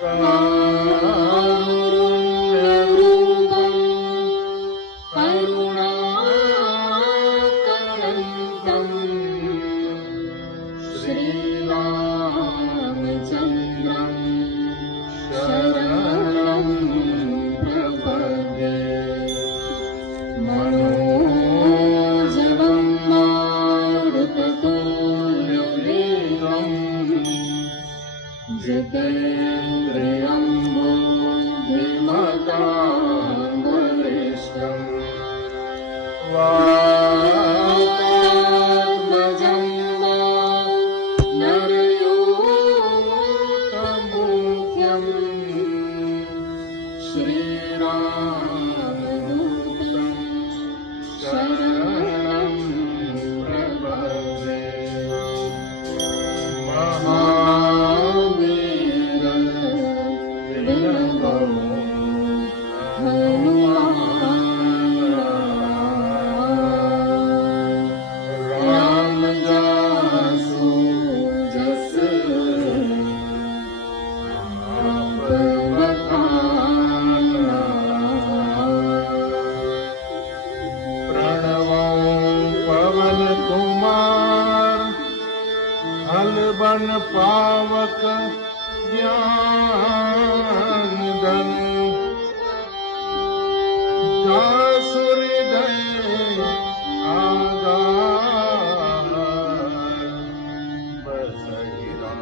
कारुण्यरूपं करुणाकरन्तं श्रीरामचन्द्रं शरणं प्रपद्ये। मनोजवं मारुततुल्यवेगं जितेन्द्रियं बुद्धिमतां वातात्मजं नरयूथमुख्यं श्रीरामदूतं शरणं प्रपद्ये। महावीर विनमो हनुमान राम जासु जस आप बखाना। प्रणवो पवन कुमार हल बन पावक ज्ञान धन हृदय आगार बसहि राम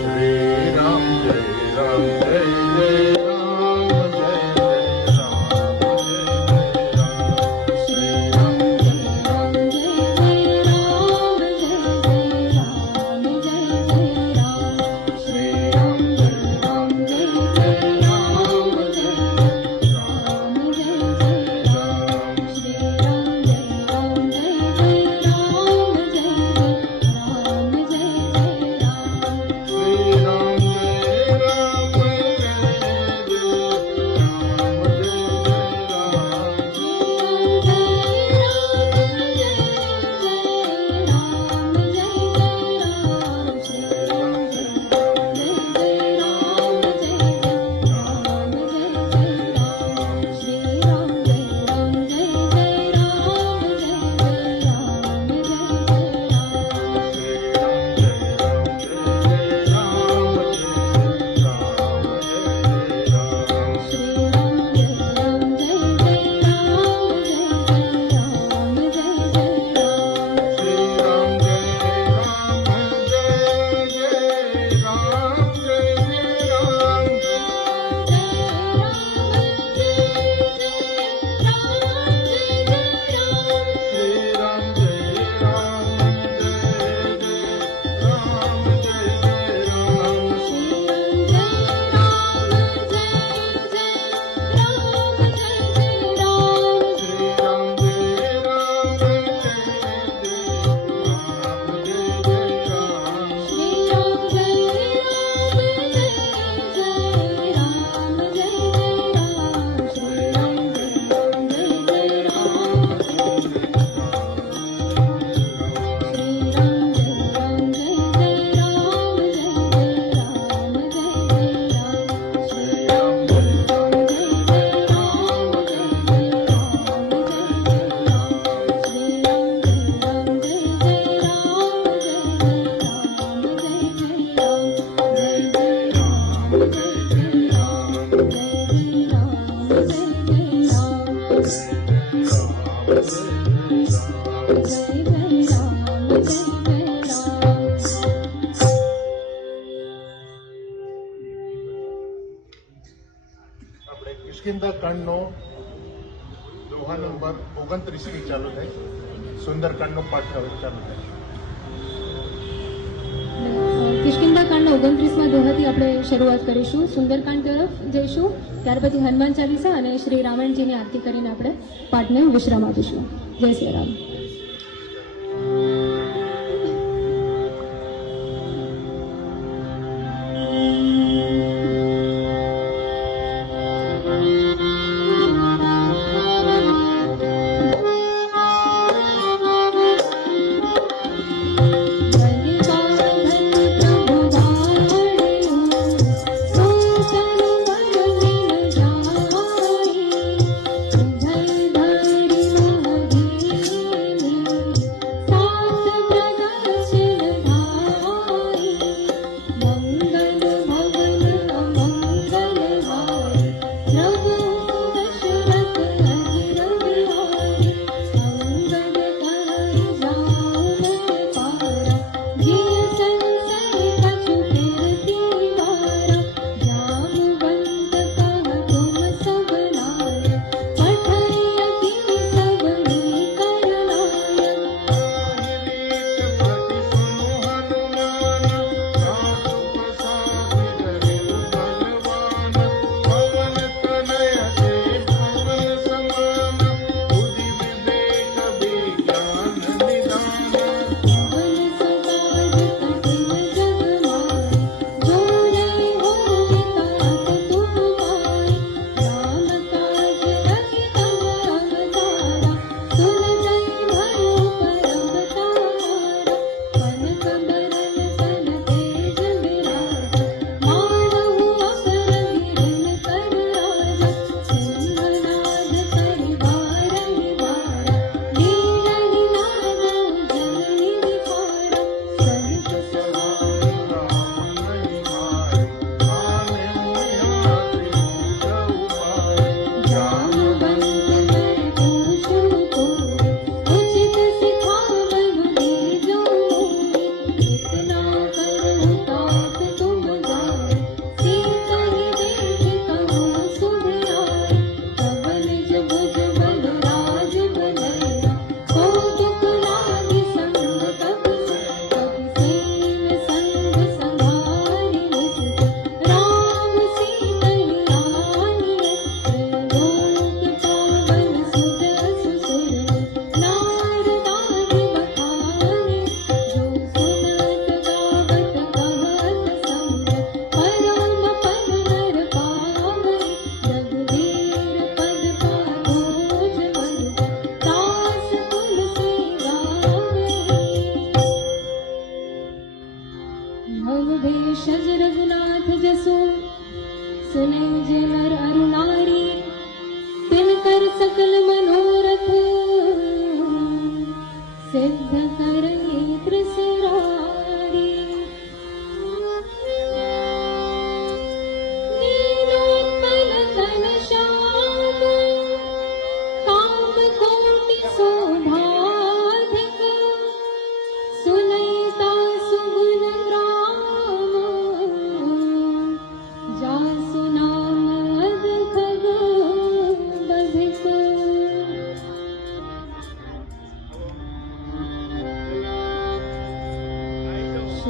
श्री राम जय राम जय जय કિષ્કિંધા કાંડનો દોહા નંબર 29 ચાલુ થાય. સુંદરકાંડનો પાઠ હવે ચાલુ થાય. કિષ્કિંધા કાંડના 29મા દોહાથી આપણે શરૂઆત કરીશું. સુંદરકાંડ તરફ જઈશું, ત્યાર પછી હનુમાન ચાલીસા અને શ્રી રામાયણજીની આરતી કરીને આપણે પાઠને વિશ્રામ આપીશું. જય શ્રી રામ.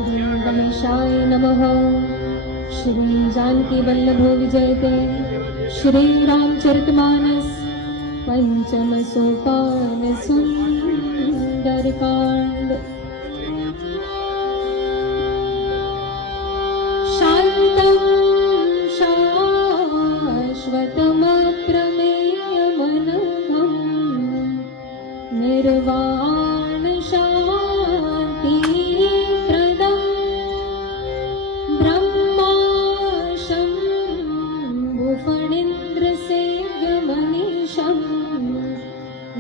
श्री गणेशाय नमः। श्री जानकी वल्लभो विजयते श्री रामचरितमानस पंचम सोपान सुंदरकांड। शांतं शाश्वतमप्रमेयमनघं निर्वाण शान्तिप्रदं ब्रह्माशम्भुफणीन्द्रसेव्यमनीशं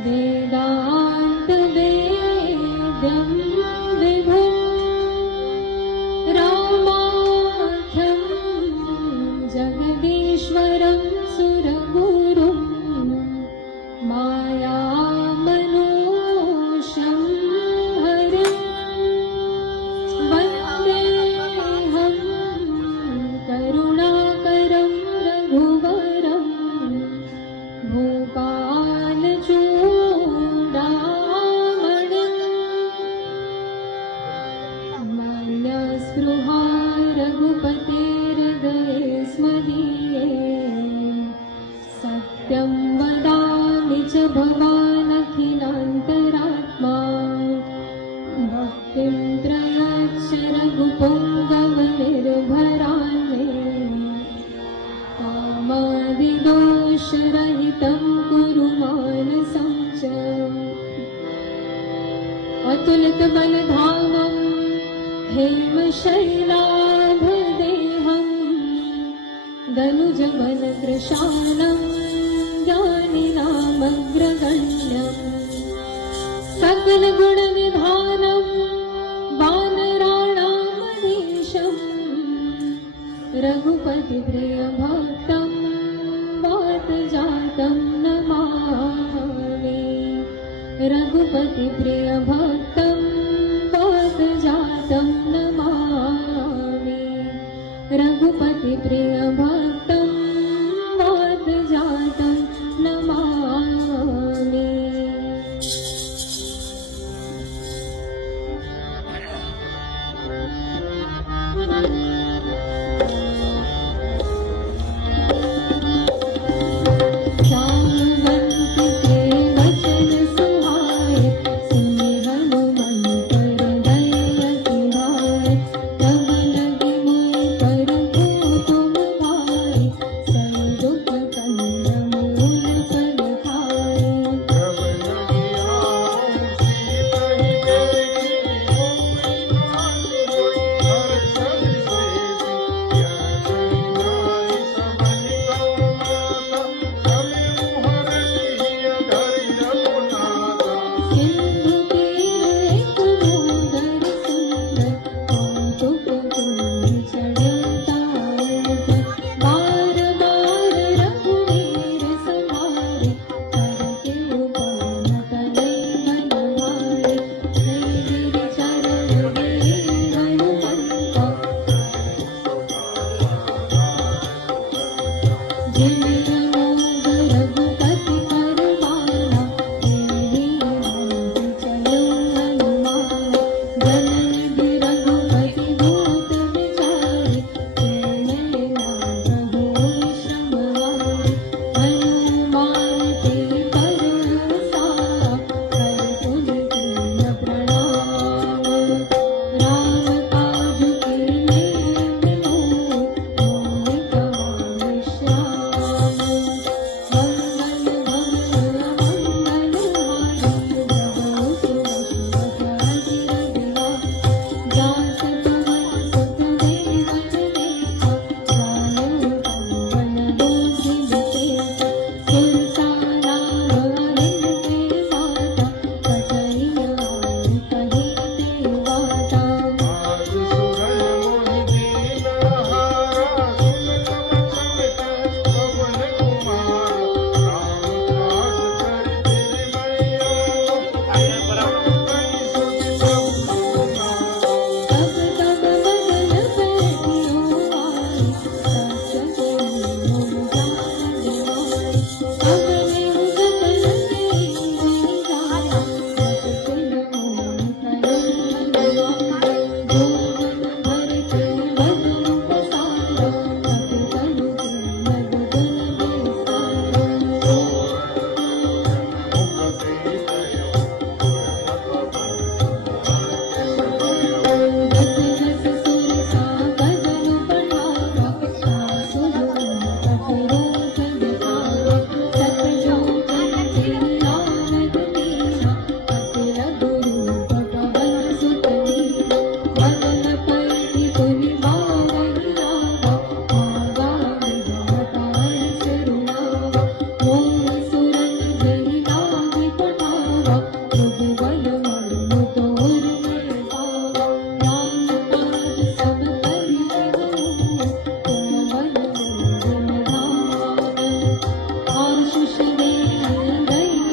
वेदान्तवेद्यं विभुं रामाख्यं जगदीश्वरं सुरगुरुं मायामनोषं हरिं वन्देऽहं करुणाकरं रघुवरं भूपालचूडामणिं मन्यस्पृहा रघुपतेर्हृदये स्मदीये सत्यं वदामि च भवानखिलान्तरात्मा भक्तिं प्रयच्छ रघुपुङ्गवनिर्भरान्मे कामादिदोषरहितं कुरु मानसं च अतुलितबलधामं हेमशैलाभदेहं दनुजवनकृशानं ज्ञानिनामग्रगण्यं सकलगुणनिधानं वानराणामधीशं रघुपतिप्रियभक्तं वातजातं नमामि। रघुपतिप्रियभक्तं वातजातं नमामि। रघुपतिप्रियभक्तं वातजातं नमामि। जामवन्ति ते वचन सुहाय सुनि हनुमन्त हृदय तिहाय तब लगी मोर पर तुम भाय तेरी आमद मीरा अखिल गुरु भगवन सुत मीरा वदन पैठी पुनि बारही रावा आगा मृगमतार सरुणावा मोह सुरन जरी लागे पठावा रघुवन मनु तोर मैं पावा राम पाद सब करि जगऊ तुम मन मोहन भावन आशीष दे दई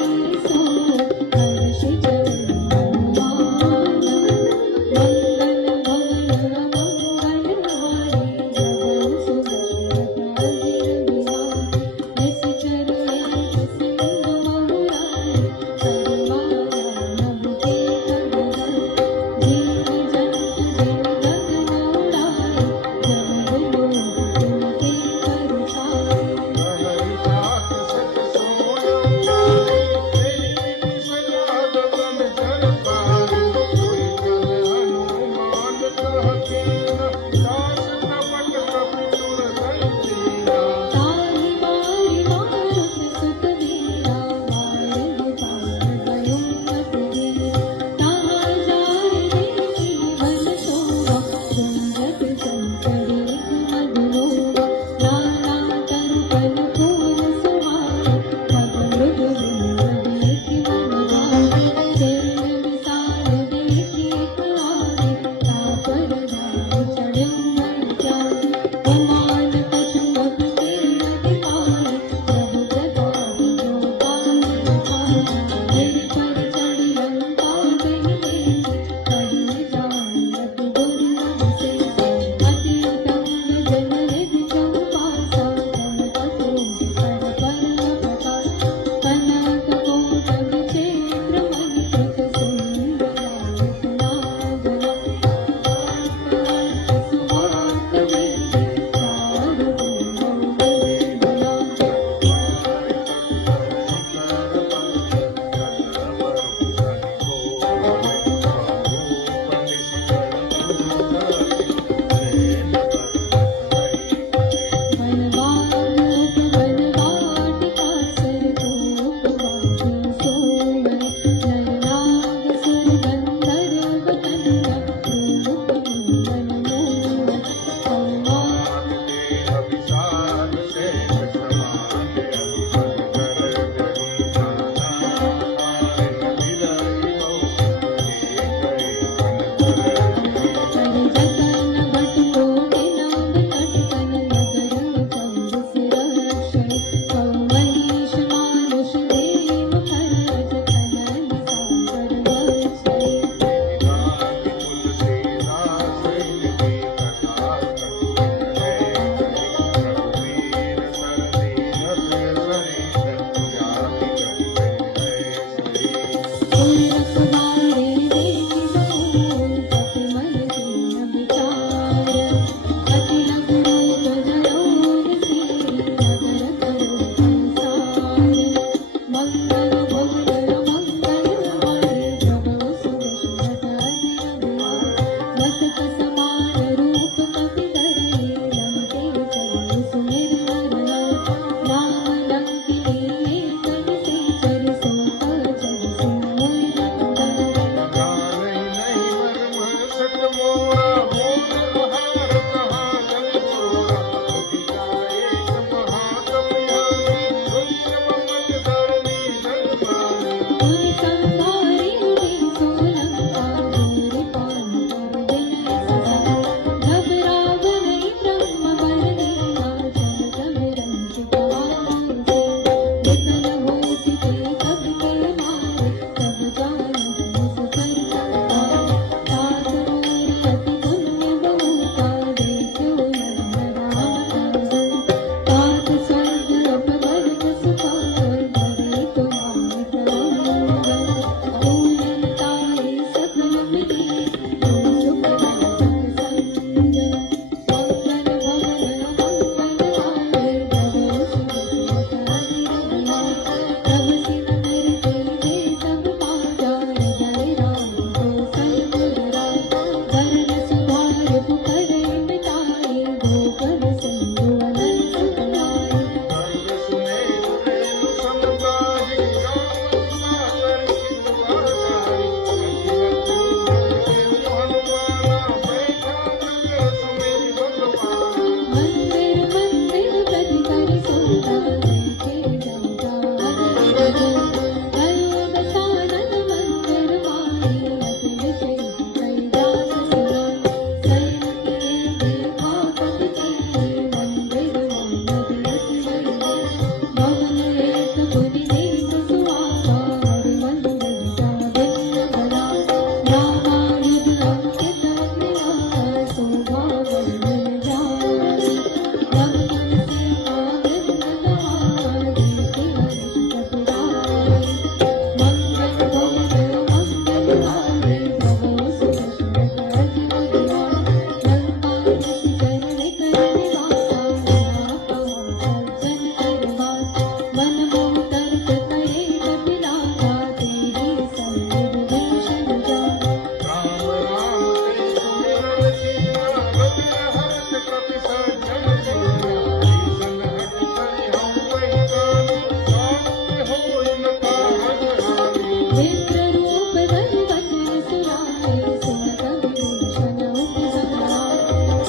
विप्र रूप धरि वचन सुनाए सुन कवि भूषण उपसंहार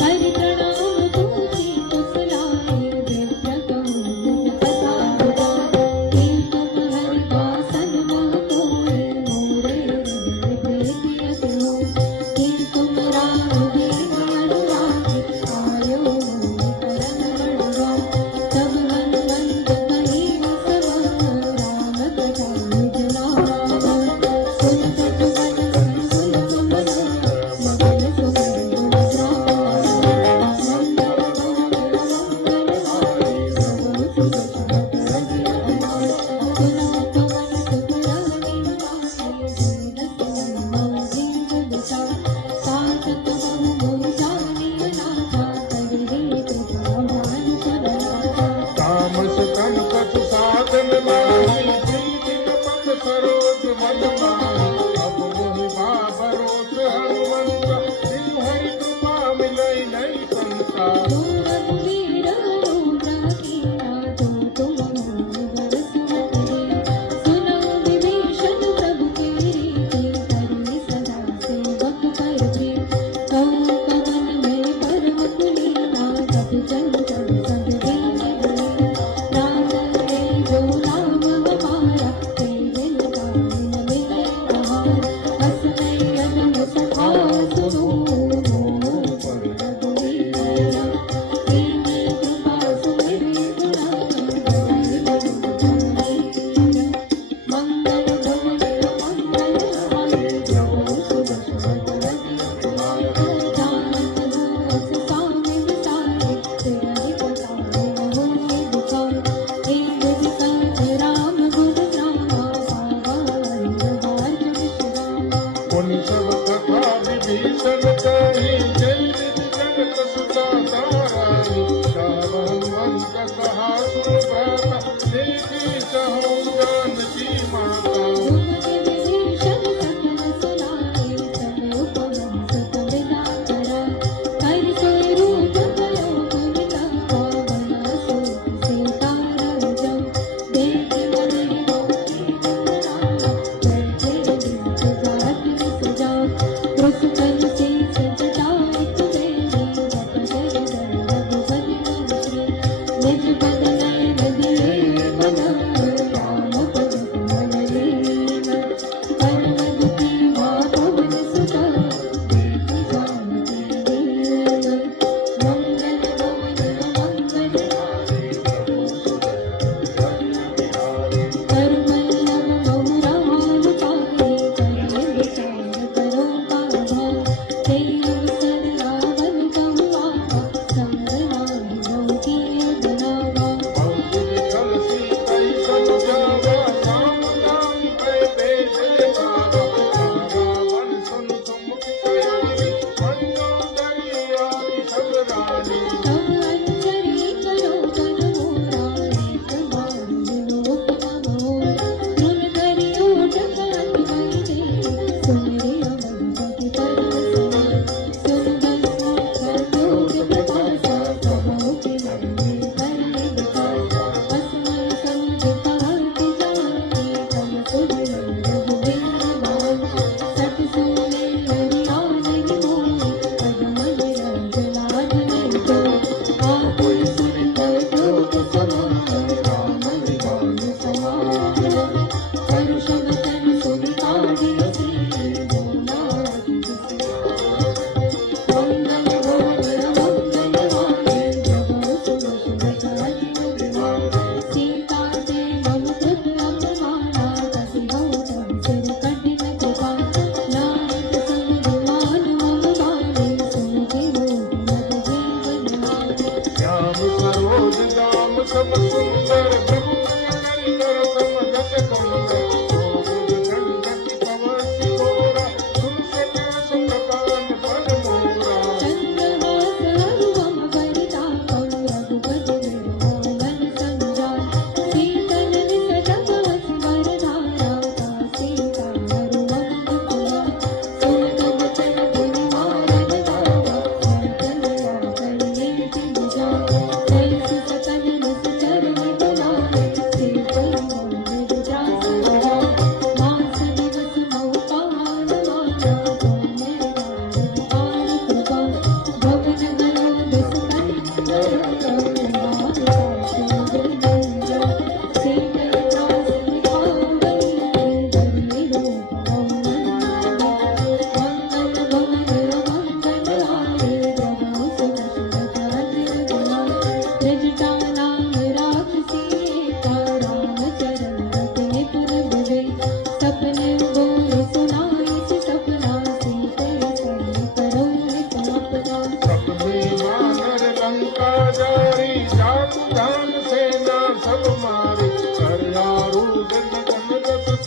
हरि प्रणाम पूछि कुशलाए विप्र कहूँ निज प्रसाद किं तुम हरि आसन मोह कोय मोरे हृदय प्रीति अतुल किं तुम राम दीन अनुराग आयो मोहि करन बड़वा तब हनुमंत कहि सब राम कथा निज नाम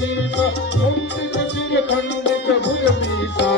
शीस कुंठित शिर खंडित भुज मीसा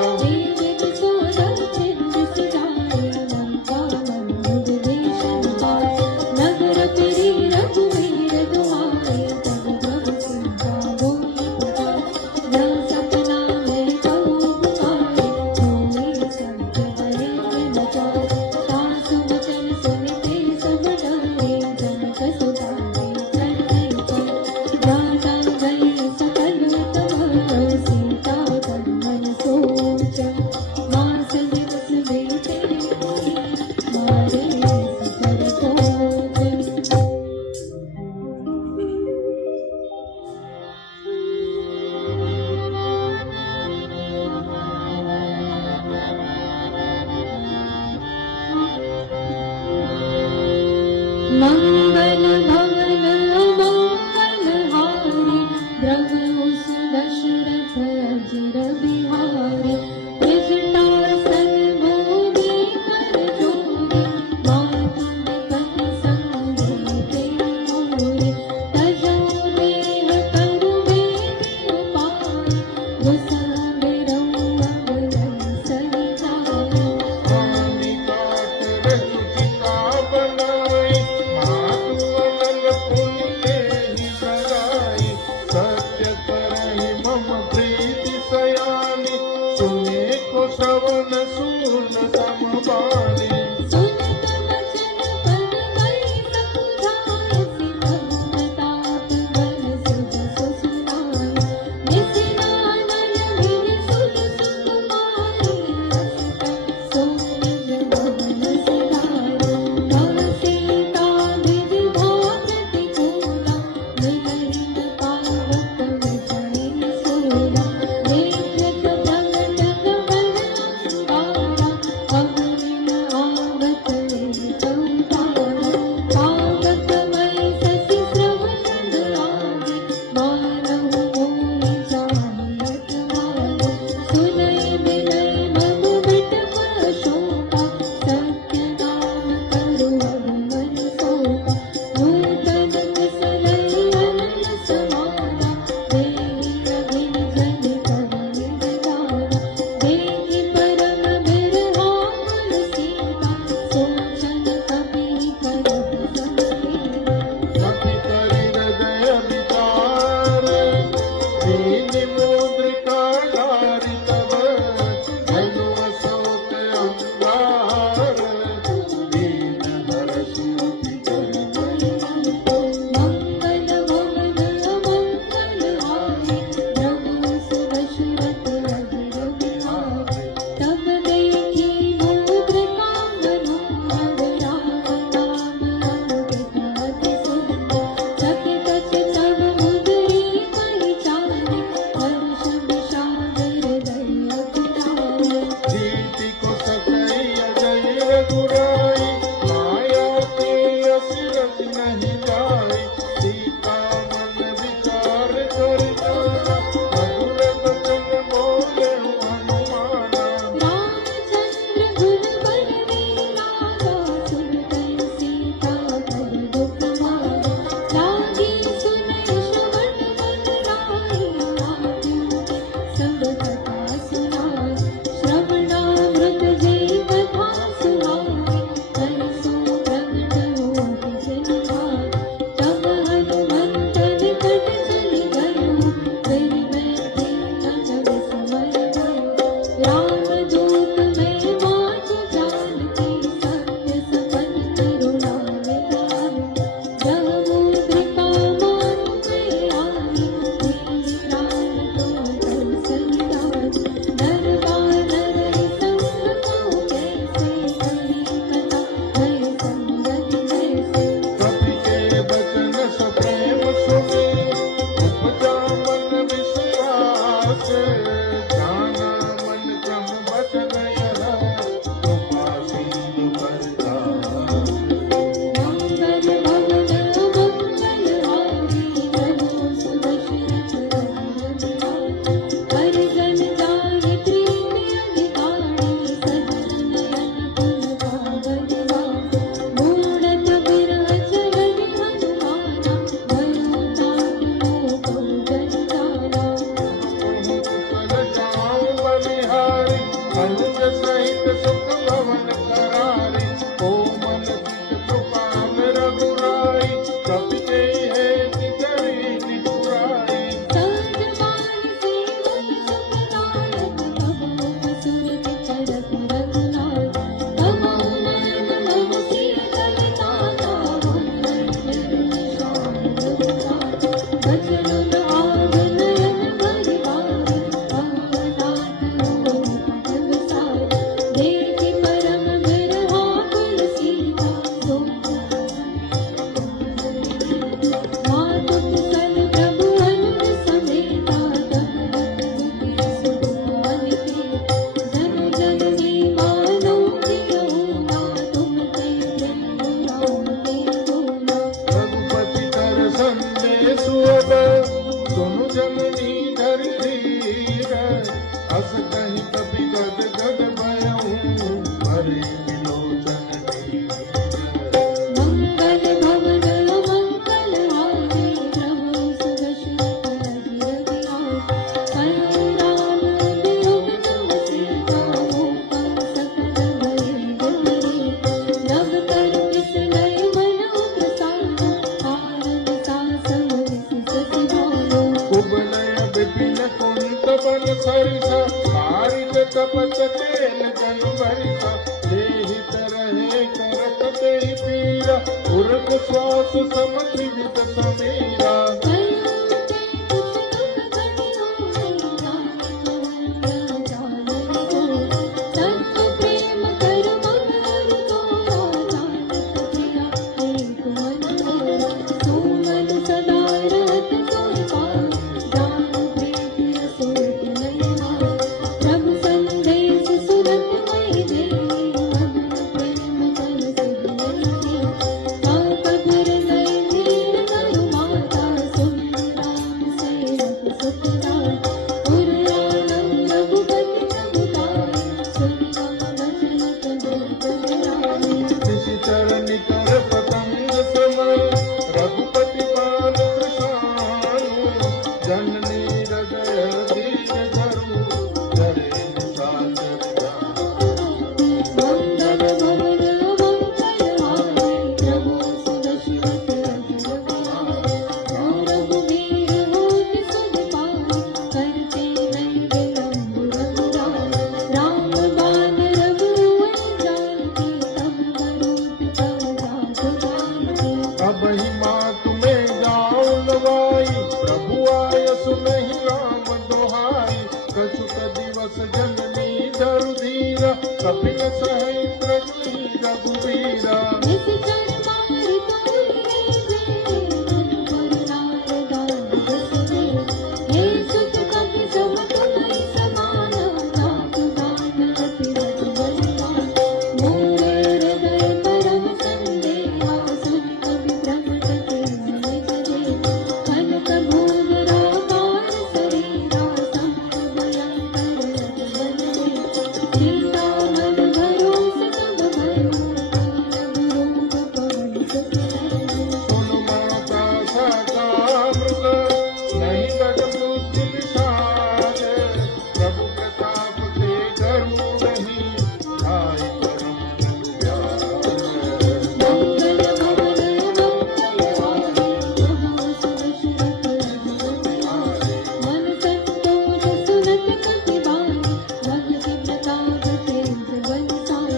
मंगल भवन मंगल हारी द्रव उस दशरथ अजर बिहारी विजटासन मोदी कर जोगी मातु कन संगीते मोरी तजो देह करु वेदी उपाय दुसंबिरौ अगरम सरिताय स्वामी काट रचुचिका बनाई मातु अनल पुण्य ही सगाई सत्य करहि मम प्रीति सयानी सुने को श्रवण सून समबानी सुनत वचन पद कई समझायसि भगवताप बन सुज सुसुनाय निसिनानन बिन सुन सुकुमारी रसिक सोनिज भवन सिधाय तव सीता विधि भागति कूला मृगहिन पावक विजयी सूला देखत प्रगट गगन अंगारा अगमिन आवत ले चौतारा पावक मई ससि श्रवण आगे बारहु मोहि जानत भागे सुनई बिनई मम बिटप शोका सत्य नाम करु अगमन सोका नूतन कुसलई अनल समाना देहि अभिन जन करि विदाना देखि परम बिरहावल सीता सोचन कपि करत संकीर्णा सखी करि हृदय विचार दीन मुद्रिका नारी तब धनु अशोक अंगार दीन हरषि मंगल भवन मंगल हारी द्रव सुदशरथ अजर बिहारी तब देखी मुद्रिका मनोहर राम नाम अंकित अति सुंदर चकित चितव मुद्री पहिचारी हर हस कहीं कभी गद गद भयऊं भरे विलोचन नीर। मंगल भवन मंगल हारे प्रभु सुदर्शन रघुपति आए। राम वियोग तव सीता मोह सकल भय दुखी। नव कर विसलय मन प्रसाद आनंद सासम सति भालो। कुबलय विपिन कुंत बन सरिसा कारित कपट तेल जन भरिसा। देहित रहे करत तेहि पीरा उर्ग श्वास समत्रिवित समीरा। प्रभु संदेश सुरत मई दे प्रेम कल कबीर गए वीर करु माता सुन राम सेवक सुखदाय। गुर आनंद रघुपति प्रभुताय सुन राम वचन कबीर कबीराय। ऋषि चरण कर पतंग समय रघुपति मान कृषाणु। जननी हृदय दीन धरु धरे निशाचर जान। मंगल भवन मंगल हारे प्रभु सुदर्शन रघुवीर होत सुध पाए। करते नहीं विलंब रघुराय। राम बाण रघुवर जानकी तब करूप तब जात जानकी। अब ही माँ तुम्हें जाओ लवाई प्रभु आय सुनहि राम दोहाई। कछुक दिवस जननी धरु धीरा कपिल सहित रघुई रघुवीरा। निश्चर मारि तोहि जे रघुपरनाथ दान दसरे। हे सुत कपि सब तुम्हि समान नाथ दान अति रघुबरदान। मोरे हृदय परम संदेहा सुन कबि प्रगट कीन्हि करे। कनक भूग राकार शरीरा संत भयंकर रघुबररे। सीता मन भरोस तब भयो रघुरूप पवन सुत सहज। सुन माता साकामृत नहीं बद बुद्धि विशाल। प्रभु प्रताप के डरू नहीं ढाई परम व्याल। मंगल भवन मंगल हारे प्रभु सुदर्शन रघुपति आए। मन संतोष सुनत कपि बाई भगति प्रताप तेज बलसाई।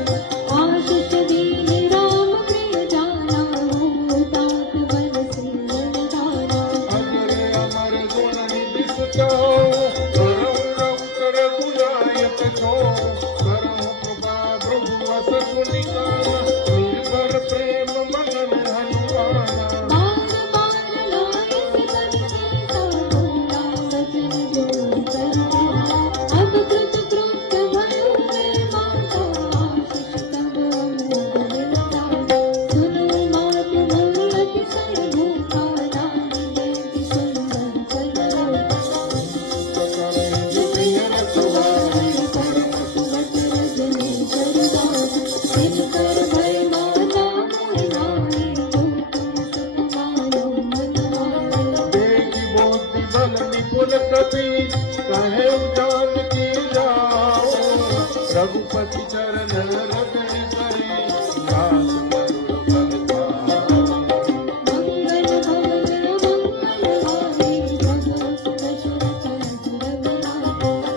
आशीष दीनि राम प्रिय जाना हो तात बल से वरदाना। अजरे अमर गुण निधि सुतो करहु रघुकर गुणायत छो। करहु कृपा प्रभु वस सुनिकाना निर्भर प्रेम मगन हनुमाना। बार बार लाए सिमर सीता बोला बचन जो करते। अब कृत कृत्य भयो हे माता आशीष तब अमोघ विरता। सुनो मात मोहि अतिशय भूखा राम देति सुंदर कलरव। प्रिय रखवारे परम सुगत रजनी चरदास। जिनकर भय माता मोहि नाहि जो तुम सुख मानो मन माहे। देखि बुद्धि बल निपुण कपि कहे जानकी जाओ। रघुपति चरण रतन करी दास करुण फल पाओ। मंगल भवन मंगल हारे प्रभु सुदर्शन रघुराय।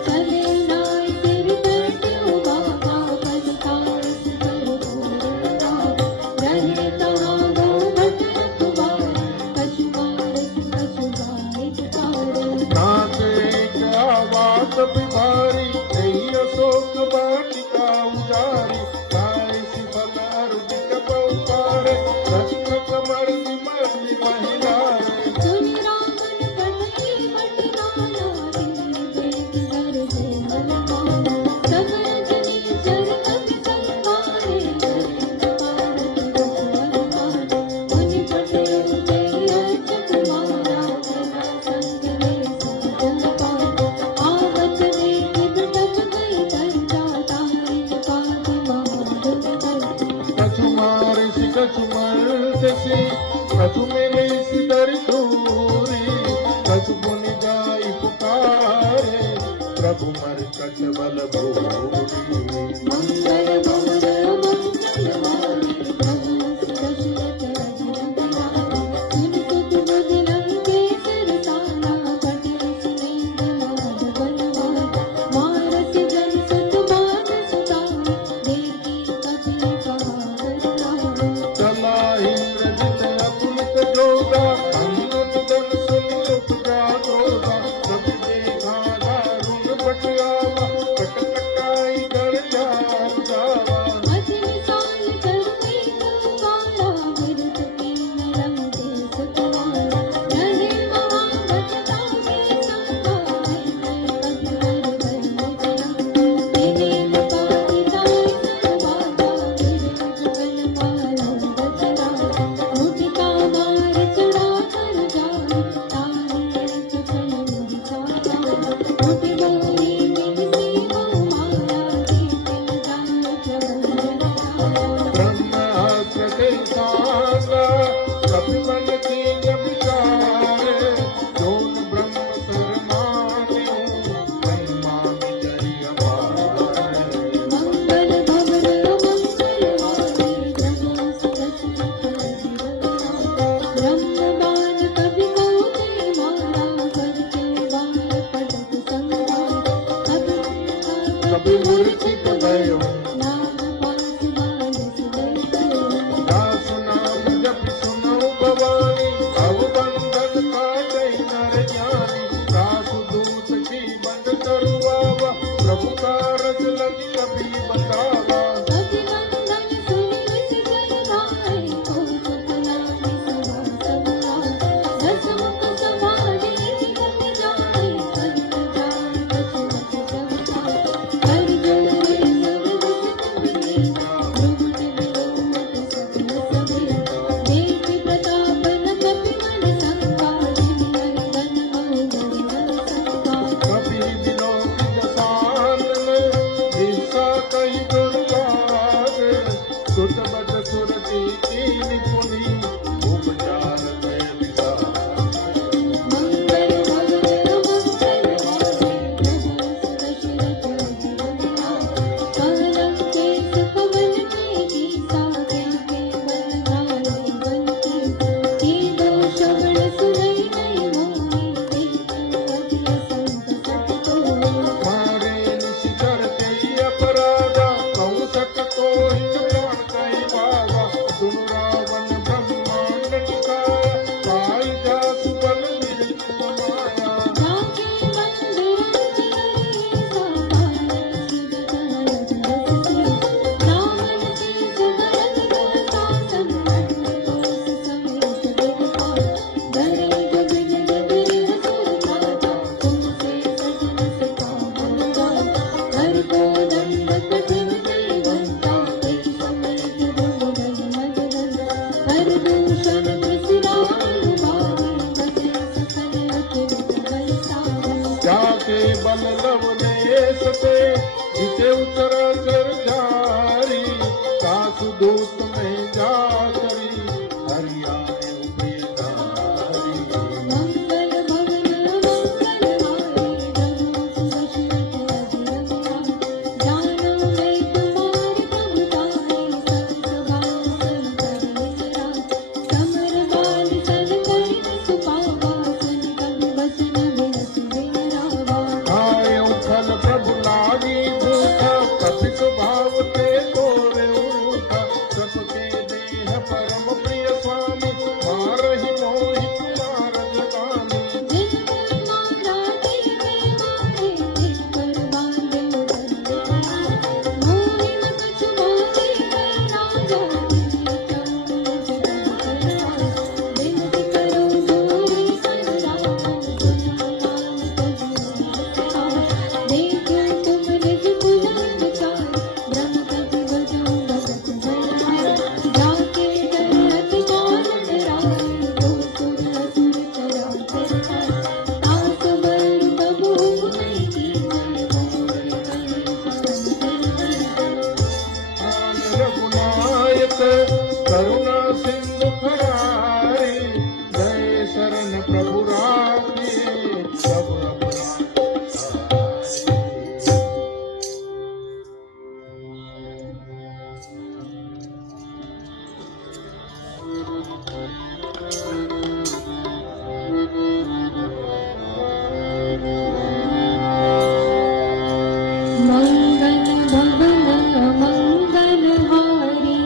चले नाय सिर तरत्यु बाबा पद तारस कर पूरता। रहे तहाँ गो भट रखवारे कछु मारस कछु गाय तारे। नाथ एक आवास बिहारी कही अशोक वाटिका उजारी। गाय सिफल अरुदित पौपारे रक्षक मर्दि मर्दि महिलारे। सुनि रामन कथई बट नाना दिन देख घर से मन माना। सब रजनी चर कपि संभारे चरित पारत रघुवर मारे। मुनि पटे उठे अचक मारा जना संग ले सब जन पाए। आवत ने प्रभु मरकट बल भूरी मंगल मोर मंगलवारी प्रभु दशरथ अजिरंग राम सुन सुत बुध लंकेश्वर साना कटिल सुनेन्द्र नाद बलवान मारस जन सुत मान सुता देवी कपिल कहावर राम चला इंद्रजित अतुलित जोगा अनुत जन सुन उपजा जोगा सब देखा दारुण पटियावा कटकटाई कर जाम जावा अति विशाल करुणे काला विरत कीन रंग दे सुतवारा रहे महावत ताके संगा अभिवर वर्म करा तेरे मुखाति ताई सर्वादा विरत बल मारो बचरा मुटिका मार चढ़ा कर जाए तारी चरण विचारा मुटि बोरी बिनसी हो माया के तिल दान प्रबंधन ब्रह्मास्त्र देखागा कपिवन कीन विचारे जोन ब्रह्म शरमाने ब्रह्मा विजय अपार मंगल भवन मंगलवारी प्रभु दशरथ ब्रह्मबान कवि कौते मारा करके बार पटक संहार कभी मूर्छित भयो नाग पास बालस देतो दास नाम जप सुनो भवानी भव बंधन काटे नर ज्ञानी दास दूत की बंद तरुआवा प्रभु का रस लगी कभी बतावा अभिनंदन सुनि रस जय गाए कौतुक नामे सभा सबरा दसमुख समाधि निकट जाए कलित जाए दशरथ सबका कर जोड़े सब रस कबीरे भ्रुगुट विलोमत सकल सबे देखि प्रताप न कपिवन संगा जिन नंदन महोदर सकता कभी दिनों की दशान में दिशा कई दुर्गारे सुत बट सुरती की निपुणी उपचार में विचार मंगल भवन मंगलवारी प्रभु दशरथ अजिरंग कालम केस पवन में कीसा के बल घाले बनते तीनों श्रवण सुनई नहीं मोहि देखी कपिल संत सत को मारे निशिचर कई अपराधा कहूँ सक तो हित प्राण कई भागा सुन रावण ब्रह्मांड निकाया पाई जासु बल मिल माया जाके मंदिर चिरई साकार शिव दहरत रससी रावण शीश भरत लंका संबंध कोस समेत दिखपाल धरे जुगल नगरी असुर राजा तुमसे सजन सका बलवान हर को दंड कठिन देवता कई समेत बहुबल मदन हर दूषण त्रिशूलाल भारी बचे सकल अतुलित बल सावन जाके बल लवलेश पे जिसे उतरा चर जारी सासु दूत में जा करी हरियाणा प्रियधारी मंगल भवन मंगलवारी प्रभु दशरथ अजिरंग जानो मैं तुम्हारे प्रभुताई संसभासन कर विसरा समर बाल सन करिन सुपावा सुन कवि वचन बिनसु बिनरावा आयो फल प्रभु लागी भूखा कपित मंगल भवन मंगलहारी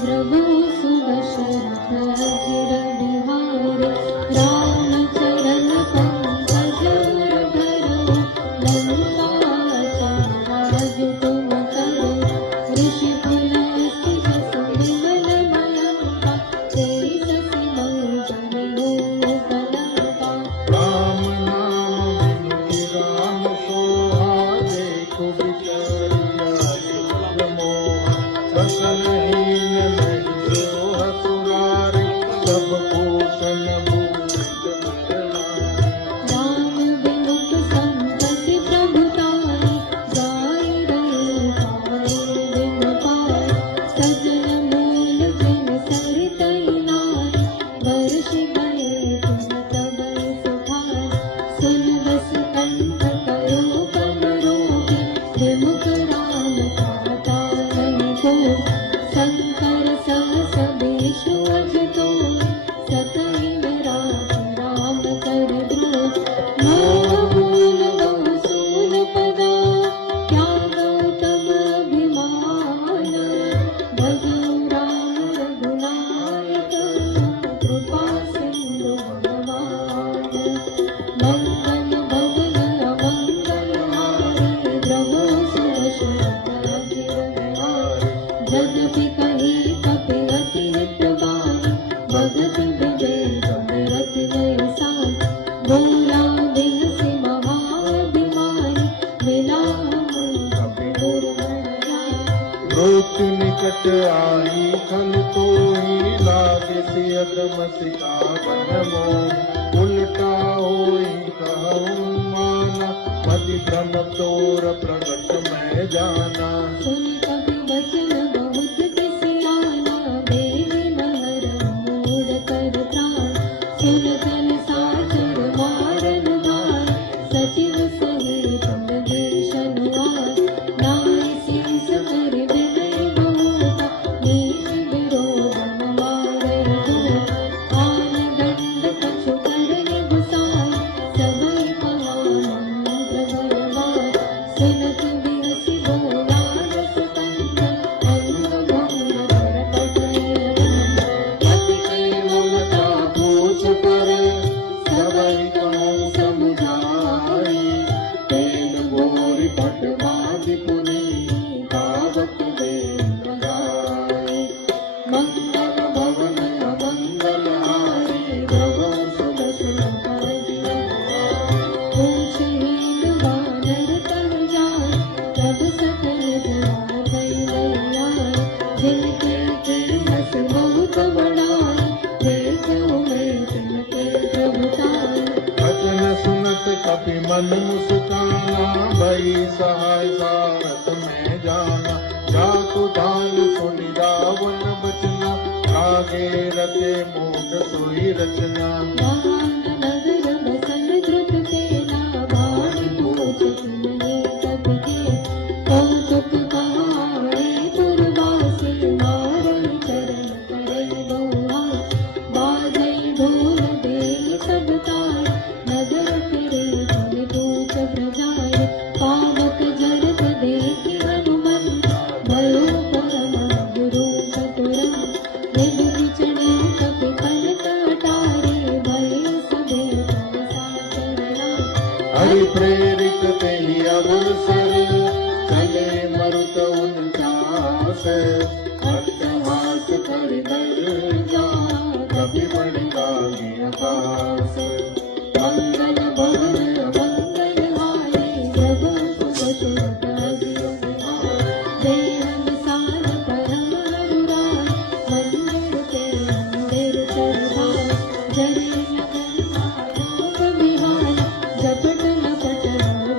प्रभु सुदशरथ अजिर बिहारी रामचरण पंकज धरो लंका राज तुम करो ऋषिकुल स्थित सुविमल मयंका तेज मंगल हो कलंका राम नाम बिनु राम सोहा देखो बिचारिया सुख मोहा सकल हीन नहीं सो हसुरारी सब भूषण भूषित मुखलारी राम बिनुक संपत्ति प्रभुताई गाय रहे पाए बिन पाए सजन मूल जिन सरितई नाई वर्ष गए तुम तब सुखाए सुन बस कंठ करो पन रोगी विमुख राम खाता नहीं को शंकर सहस विष्णु अजतो सतई मेरा राम कर द्रोह मोह मूल बहु सूल पदा क्या गौतम अभिमान भजो राम रघुनायक कृपा सिंधु भगवान मंगल भवन मंगलहारी प्रभु सुदशरथ अजिर बिहारी जगति कही कपिलति प्रभारी भगत विवेक विरत गए साई बोला बिहसि महाभिमानी मिला कपिल मृत्यु निकट आई खल तो ही लागे सियदम सियावन मोह उल्टा होई कहूँ माना मति भ्रम तोर प्रगट मैं जाना सुन कपि वचन बहुत किसियाना देहि नहर मूढ़ कर प्राण सुन तन साचर मारन धार सचिव सहित भीषण आय नाय शीस कर विनय बहुता नीति विरोध मारे दूत आन दंड कछु करनि गुसाई सबई कहा मंत्र बलवान सुनत बिहसि बोला रस कंदन अंग भंग करपट निरंजन यति के ममता पूछ पर सबई कहूँ समुझाई तेन गोरी पट बाँधि पुनि पावक देव गाई मंगल भवन मंगलहारी प्रभु सुदशरथ अजिर बिहारी पूछहीन वानर तन जाय तब सकल जवान भई लैयाय जिनके कीनस बहुत बढ़ाई देखो मैं तिनके प्रभुताई वचन सुनत कपि मन मुस्काना भई सहाय सारथ में जाना जातु ढाल सुनि रावण बचना रागे रते मूढ़ सोई रचना महान नगर बसन द्रुत सेना भारी पूछ सुनिए कपि के कौतुक कहाए पुरवासी मारई चरण करई बहुआई बाजई ढोल देहि सब ताय नगर फिरे धनि पूछ प्रजाय पावक जरत देखि हनुमंत भयो परम गुरूप तुरंत निधि चढ़े कपि कनक अटारे भये सबे तन साचरना हरि प्रेरित ते अवसर चले मरुत उनचास अट्टहास कर बल जा कपि बड़ि लागे आकाश मंगल भवन मंगलहारी प्रभु सुदशरथ अजिर बिहारी देह विशाल परम हरुराय मंदिर ते मंदिर चरधाय जय जगन्नाथ बिहारी जपट लपट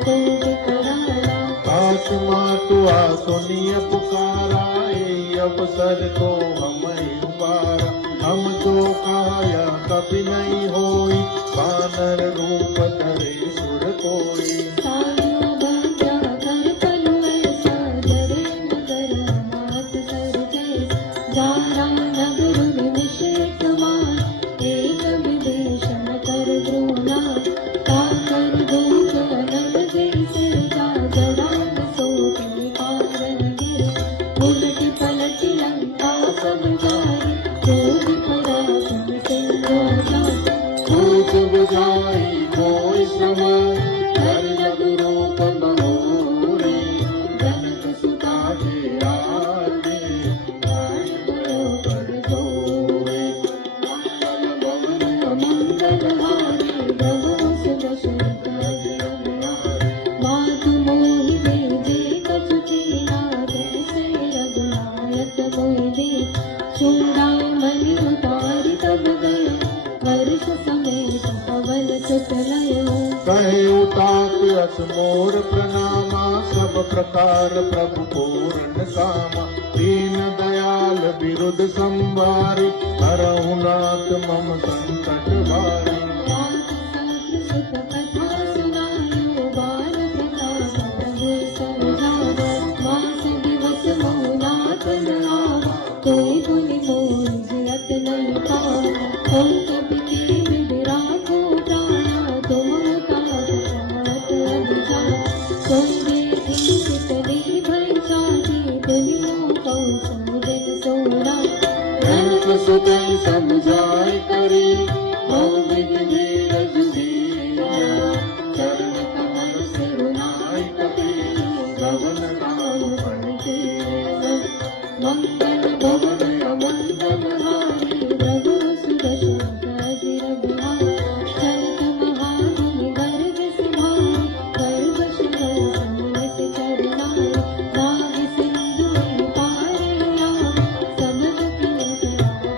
को विकराला आत्मा तुआ सुनिय पुकारा ए अवसर को हम उबारा हम तो काया कभी नहीं होई बानर रूप धरे सुर कोई सायो बंजा कर पलु ऐसा जरे मगर मात सर जैस जारा नगर निमिषेक मान एक विभीषण कर द्रोणा का कर दूत अनंत जैसे जा जरा सो मोर प्रणामा सब प्रकार प्रभु पूर्ण कामा दीन दयाल विरुद्ध संवारी हरहु नाथ मम संकट भारी सुख कथा सुनायो बाल प्रताप प्रभु समझावा मास दिवस मौनाथ नावा कोई गुनि मोहि जयत नहीं पावा तुम कभी के बिगड़ा को प्राणा तुम तात चाहत अभिजा तुम देखी कितनी भय चाही दुनिया को समझन सोना धनक सुतन समझाय करी भौविक धीरज धीरा चरण कमल सिरुनाय कपि गगन गाम बनते मंगल भवन अमंगल हारी प्रभु सुदर्शन अजिर बिहारी चरित महामुनि गर्ग सुभारी गर्भ शरण समयस चरणाई नाग सिंधु पार आवा समझ किन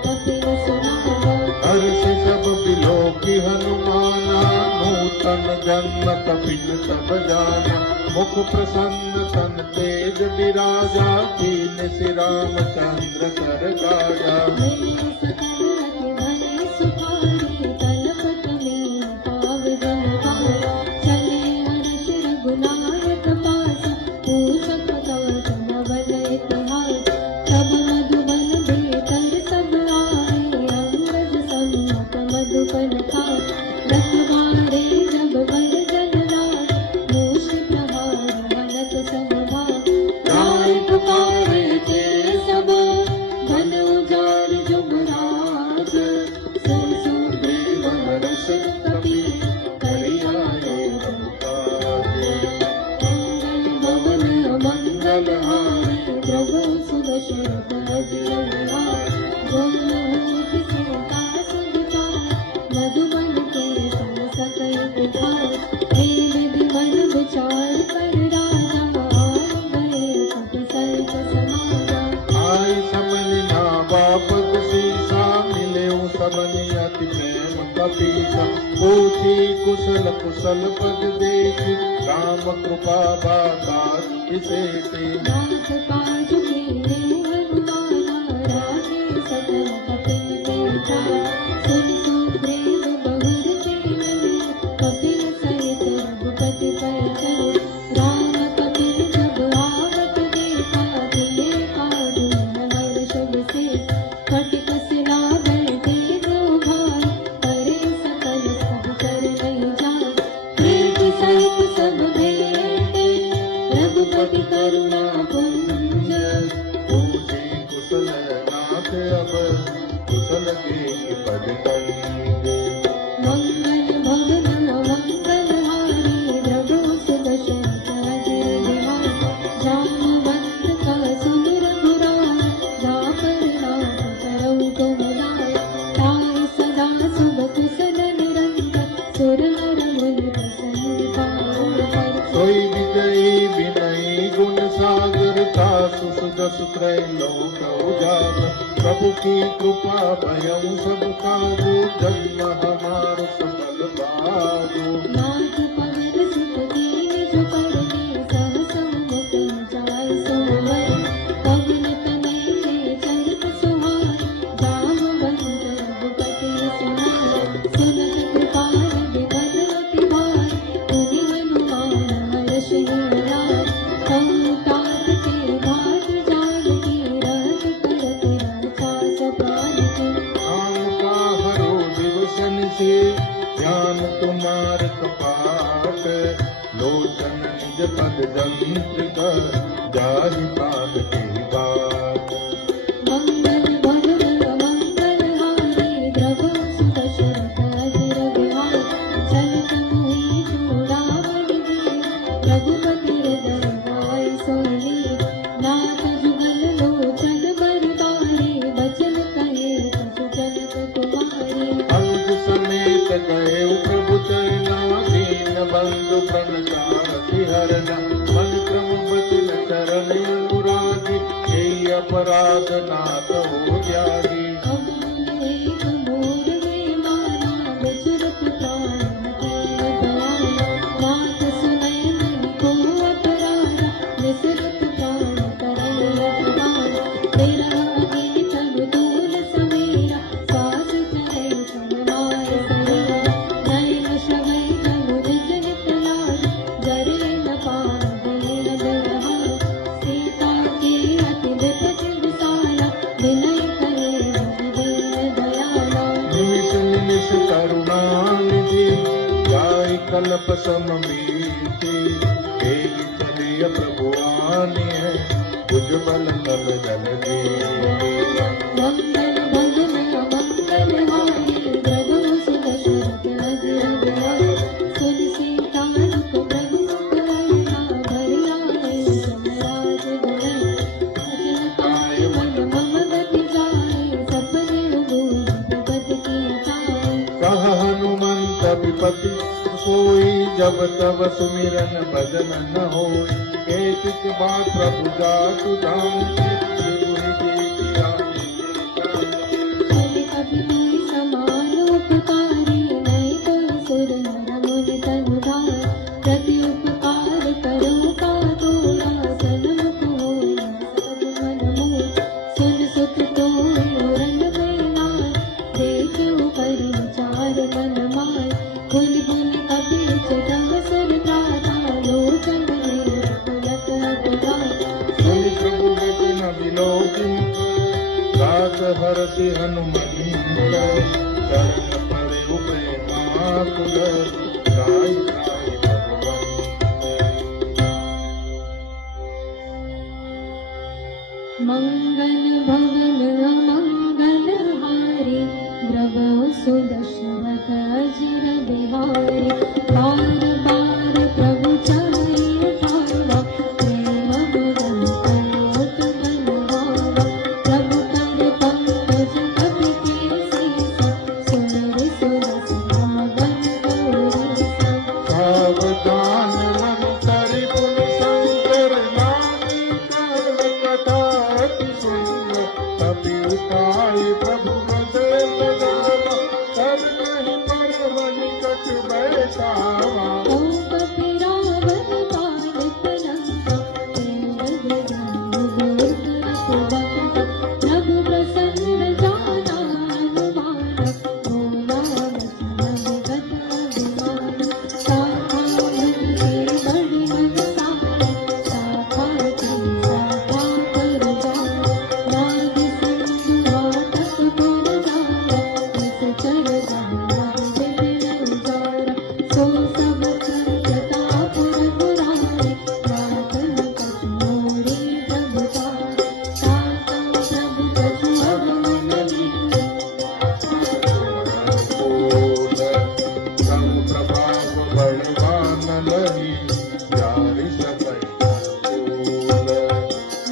कपिल सुनावा हर्ष सब बिलोकी हनुमाना नूतन जन्म कपिन सब जाना मुख प्रसन्न तन तेज विराजा कीन श्री रामचंद्र कर काजा मेरे सकल रति भले सुखारी तलपत में पाव जमवारा चले हर्ष रघुनायक पास पूछत कवच नवल इतिहास तब मधुबन बेतर सब आए अंगद सम्मत मधुकर खाए रखवारे जब बन जन राज मूष प्रहार मनत समभाग गाय पुकारे थे सब घन उजाड़ जुगराज सरसों देव हर्ष कपि करियाए मंगल भवन अमंगल हारी प्रभु सुदशरथ अजिर बिहारी ब्रह्महूति सीता सुदिपार मधुबन के तन सकल विभार वेद विमल विचार कर राजा आन गए कपि सर्प समाजा आय समनि ना बापक सीसा मिले सबनि अति प्रेम कपीसा पूछी कुशल कुशल पद देखी राम कृपा बातार विशेषी नाथ काज कीने हनुमाना राखे सकल कपिल तेजा सुन सुग्रीव बहुर चेलन कपिल सहित रघुपति पर चले राम कपिल जब आवत देखा दिए काजू हर्ष विशेष कटिक सिला बैठे दो भाई करे सकल सब कर नहीं जाए प्रीति सहित सब भेंटे रघुपति करुणा पुंज पूछी कुशल नाथ अब कुशल के पद कहेंगे मंगल भवन मंगल हारी प्रभु सुदर्शन अजिर बिहारी जामवंत का सुन रघुराई जा पर नाथ करऊ तुम लाए ताई सदा शुभ कुशल निरंतर सुर नर मुनि प्रसन्नता पर सोई विजयी विनयी गुण सागर तासु सुदस त्रैलोक उजागर प्रभु की कृपा भयउ सब काजू जन्म हमार सफल बाजू नाथ पवन सुत दीन जो पढ़े सहस मुख जाय सोवर पवन तनय चरित सुहार जामवंत रघुपति सुनार सुनत कृपाल विमल अति भार मुनि हनुमान हर्ष निरार कहु तात के भाग जान की रहत करत रक्षा सपान की नाम का हरो दिवसन से ज्ञान तुम्हार कपाट लोचन निज पद जंत्र कर जाहि पाद की बात मंगल भवन मंगल हारी प्रभु सुदशरथ अजिर बिहारी जनक मोहि चूड़ामणि दीन रघुपति हृदय गाय सोनी नाथ जुगल लोचन बरबारी बचन कहे कछु जनक कुमारी अंग समेत गए प्रभु चरना दीन बंधु प्रणचारति हरना मन क्रम बचन चरण अनुरागी यही अपराध नाथ हो त्यागी अमूल एक मोर में माना विचरत प्राण तीन दयाला नाथ सुनैन कल्प सम मीठी, तेरी प्रिय प्रभु आनी है, उज्ज्वल नभ जल दीनी। मंगल मंगल मंगल हारी प्रभु सुत दशरथ अजिर सुन सीता दुख प्रभु सुख लंका भरिया समराज गुण अजय मन मम गति जाए सपने उगूर पद की ताई। कह हनुमंत विपति सोई, जब तब सुमिरन बदन न होई। एक बार प्रभु जातु धाम, अभी समान उपकारी नहीं तो सुर नर मुनि तनु धार। प्रति उपकार करो का तोरा सन्मुख हो सब मन मोह। सुन सुख तो रन में लाय, देखो पर विचार मन माय। भुन भुन कपि चढ़ सुर प्राता, लोचन में पुलक अगुराय। सुनि प्रभु वचन विलोकि, रात हरति हनुमंत। शरण पड़े प्रेमाकुल, गाय गाय भगवंत। मंगल भवन अमंगल हारी, प्रभु सुदशरथ अजिर बिहारी। बार बार प्रभु चले ठावा, प्रेम बदन कनोत मनभावा। प्रभु कर पंकज कपि केसीसा, सुमिर सुरस नावन गौरीसा। सावधान मंतरि पुनि शंकर, नामी काल कथा अति सुंदर। कपि उपाय प्रभु हृदय लगावा, सब कहि परम निकट बैठावा। ओ कपि रावण बालक लंका, केवल विजन घोर बंका। प्रभु प्रसन्न जाना हनुमान, भोला वचन विगत अभिमान। शाखा मन के बड़ी मन सारे, शाखा की शाखा कर जाए। नाग सिंधु हाटक पुर जाए, निश्चर जहाँ विपिन उजारा। सो सब प्रतापुर पुरारे, राखन कछु मोरी प्रभु पारे। ताता प्रभु कछु अब मन लीन, संग प्रभाव बलवान लही, यारि सकल फूल।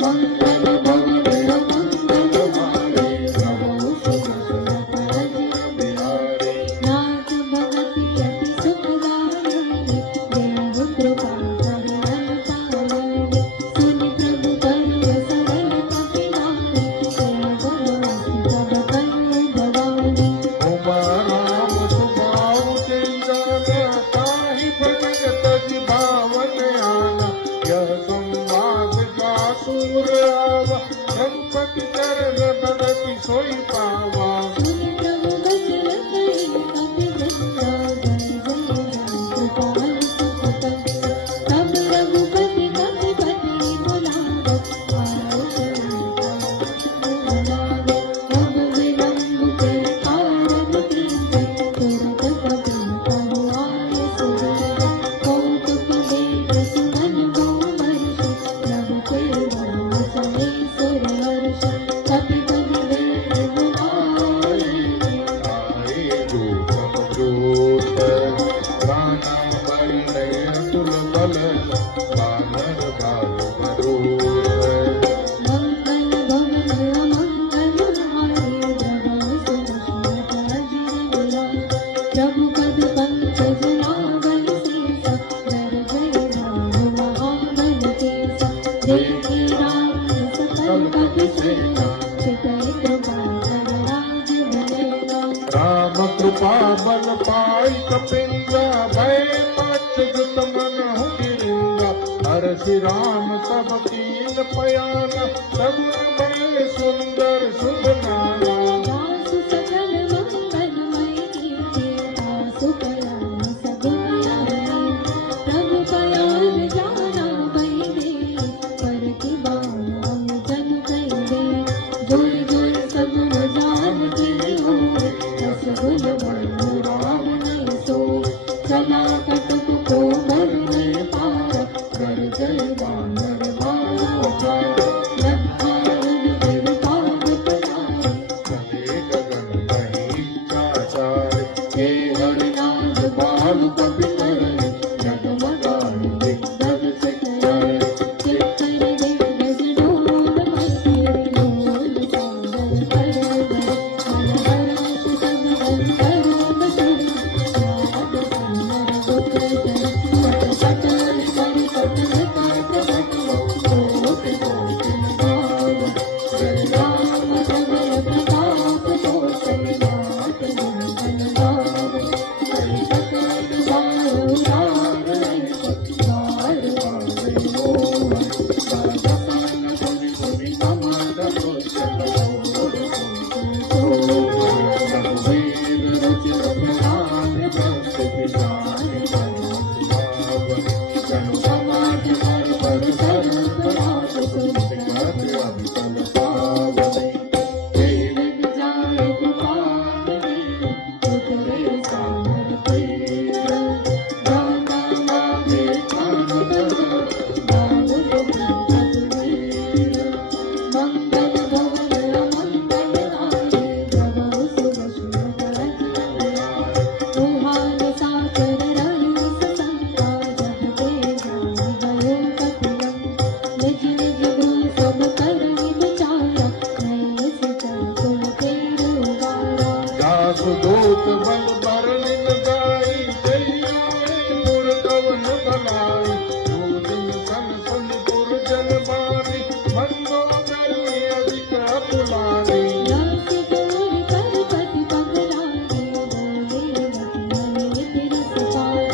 मंगल भवन मंगल हारी, प्रभु सुत दशरथ अजिर बिहारी। नाथ भगति अति सुखदायिनी, देहु कृपा करि अन पालनी। सुनि प्रभु करुण सरल कपि नारी, केवल तब करुण भवानी। उमा राम सुभाव सिंगार, ताहि भजन तजि भावन आना। यह संवाद का सूर आवा, संपति चरण बरति सोई पावा। सुनि प्रभु बचन कहि कपि जिंदा, जय जय कृपाल सुख कंदा। तब रघुपति कपि पति बुलावे, आओ बुलावे। अब विलंब कर कारण कीजे, तुरत कपि कहुँ आए सुबेरे। कौतुक देख सुमन बहु हर्षि, प्रभु के नाम चले सुर हर्षि। कपि कहि देव आए, आए रूपम जोत, राणा बलि अतुल बल, बानर बाहु बरोत। मंगल भवन अमंगल हारी, प्रभु सुत दशरथ अजिर बिहारी। प्रभु पद पंकज नावन सीसा, गर जय राम महाबल केसा। देखि राम सकल कपि सेना, छितहि कृपा कर राज बनेगा। राम कृपा बल पाई कपिंगा, भय पच्युत मन हु गिरिंगा। हरषि राम तब कीन पयाना, तब बड़े सुंदर शुभ नाना। दासु सकल मंगलमय कीजे, दासु कल्याण सगुन लाए। प्रभु कल्याण जाना भई दे, पर की बाणा जन कहि दे। जोई जोई सगुन जान की होय, रस गुण बंधु राम नहीं सोय। चला कट जल बानर मारो जाए लज्जा उन पाप पटाए चले गगन कहीं चाचार हे हरिनाथ बाल कपि करे जगमगाए दिग्गज सिखाए चित्तर दिग्गज डोल मस्तिर लोल सागर परवर मन हर्ष सब बल करो बसुर नाद सुंदर गोकर सट सट कर सट काट सट कोट कोट भाव राम सबल प्रताप कौशल नाथ गुण गाव हरि सकल बारो राम दार वार मोह बादसन पुनि पुनि कमल कौशल मोर रघुवीर रुचिर प्रधान भक्त विचार भाव जनु समाज पर प्रताप सुनित अविकल पावने हे जाए गोपाल उतरे सामर पैर गाता लागे कान बाबुल वीर मंगल भवन मंगल आए प्रभु सुर सुर रुहान साकर रईस संता जब ते जान गयो कपिलम निज निज गुरु सब कर विचारा नये से चल तेरो गारा दास दूत बल बरनिन गाई जय आए पुर कवन भलाई जो दिन सन सन पुर जन बानी मंदोदरी अधिक अतुलानी राशि गौरी कलपति पगलानी बोले रत्न तिरस पार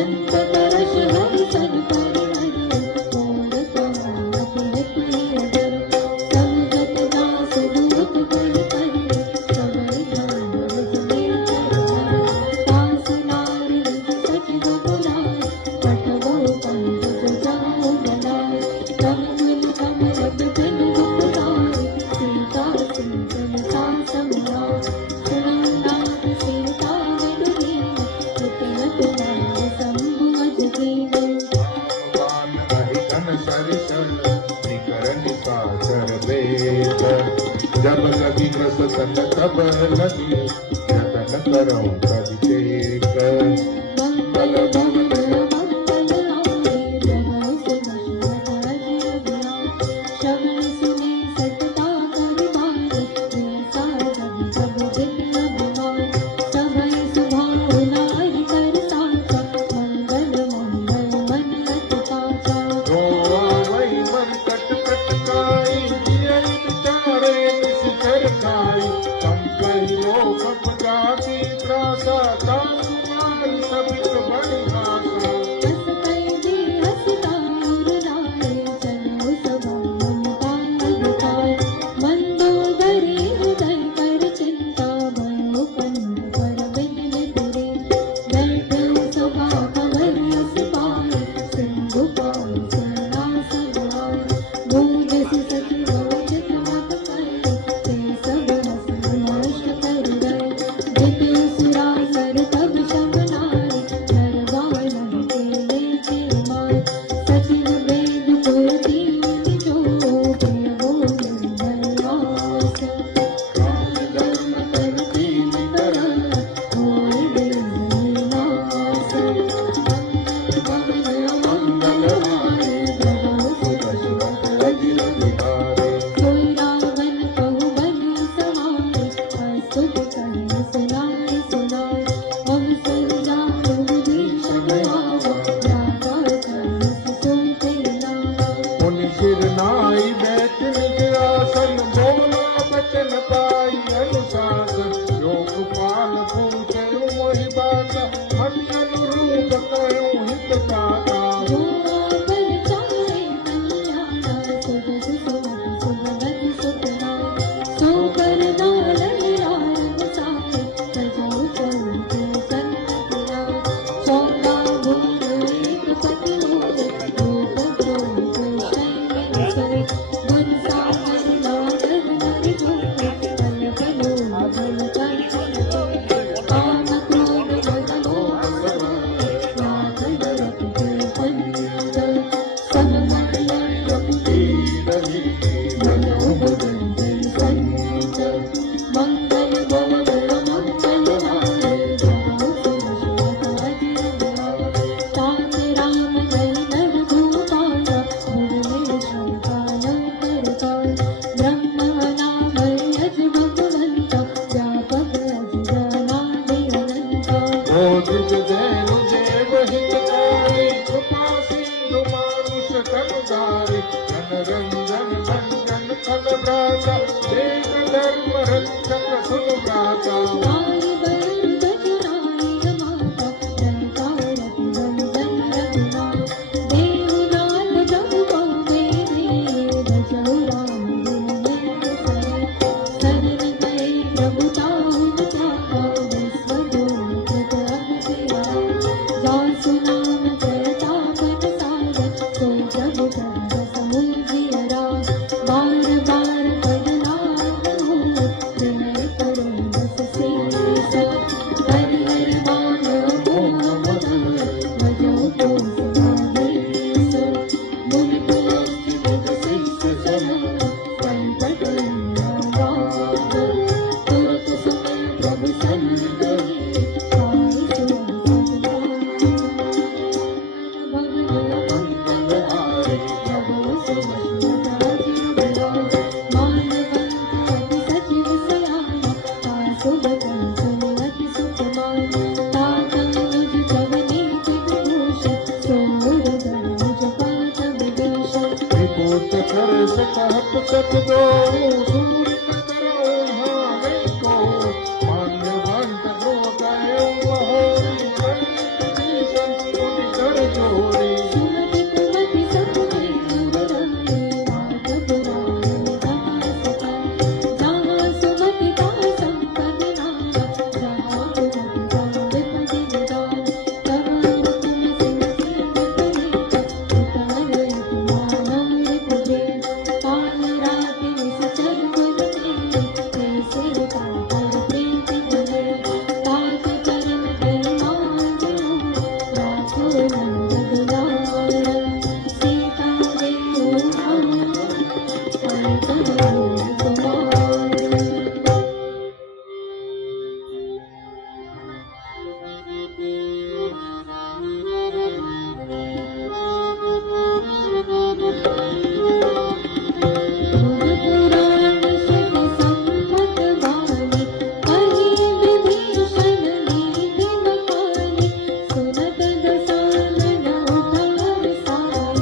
अंत करश हरि सन पर हरि और कमल प्रिय डर समझत दास दूत कर सबल जान जने दास नारी सच बुलाए पठवो पंकज जाओ बनाए तब मन कमल बिपिन गुप्ताए सीता सिंचन सा समराए सुनंदात सीता विदुहीन कुटिल कुमार शंभु अजगीन रामबाण अहिकन सरिसल निकर निशाचर वेद जब लगी ग्रस तन तब लगी जतन करो तज टेक मंगल भवन मंगल आए प्रभु सुदर्शन अजियज्ञान श्रवण सुनि सतता कर बार ऐसा जब जब दिन अभिमान सभय सुभाव नारि कर साचा मंगल मंगल मन अति पाचा रोआ वही मन कट कट काई जिय विचारे निशिखर खाई कम कहियो कप जाति त्रासा तासुमार सबित बड़ घासा हस कैदी हसता मुरलाए चलो सभा मन पान बिताए मंदोदरी हृदय कर चिंता भयो कंठ पर बिन तुरे बैठे सभा कमल यस पाए सिंधु पाए सुना सजाए भूज सखी चित मत करे ते सब हस नष्ट कर गए जिते सुरासर तब शमनाए नरवाणन के लेके माए सचिव वेद तुलसी मुनि जो प्रिय बोले धर्मास दान धर्म कर दीन करण होय देवनास मंगल भवन मंगल आए प्रभु सुदर्शन अजिर विहारे सोई रावण कहु बलि सहाय अस्तुत कहि सुनाय सुनाय हम सब जानो विभीषण आवा राजा कहि सुनते नावा मुनि सिर नाई बैठ निज आसन बोला बचन पाई अनुशासन योग पाल पूछे मोहि बासा हरि अनुरूप कयो हित काता जो आपन चाहे कल्याणा सुजस सुमति सुमति सुतना सो कर दालन लाल साए सजो चलते सन्मतिया चौका भूल एक पति रूप रूप शैल सोए तनुधारी जनरंजन भंजन खल भ्राता देव धर्म रक्षक सुन भ्राता बार बर बजराई रमाता रंकार रघुनंदन रघुनाथ देवनाथ जब पावे भजो राम गुणवंत सरल शरण गए प्रभु ताहु त्यागा विश्वजोत अवधिया जासु नाम प्रतापन सागर सो प्रभु कर समुद्रियरा बार बार पदनाथ हो विनय करो बस शेष हरि हरि मानो मोहम्मद भजो तो समाधीश मुनि तुलसी मुझ शिष्य सब संकट निवारक तुरत समय प्रभु शरण गए पाई विभूत कर सकहत सत दो सूर्य करो भावे को मान्यवंत हो गए महोरी भीषण मुनि कर जोरी सुमति कुमति सकुमति गुरुरानी राघव राम जहाँ सका जहाँ सुमति का संपद नाना जहाँ कुमति का विपद निदान तहाँ तुम सिंह उतार मानमृत जे काल रात निश्चर गुण कैसे पाकर प्रीति बने तात चरण बिराज राखो नंद दुलार सीता देव पुराण शत संवत वाणी कही विभीषण नीति बखानी सुनत दसानन उठार सार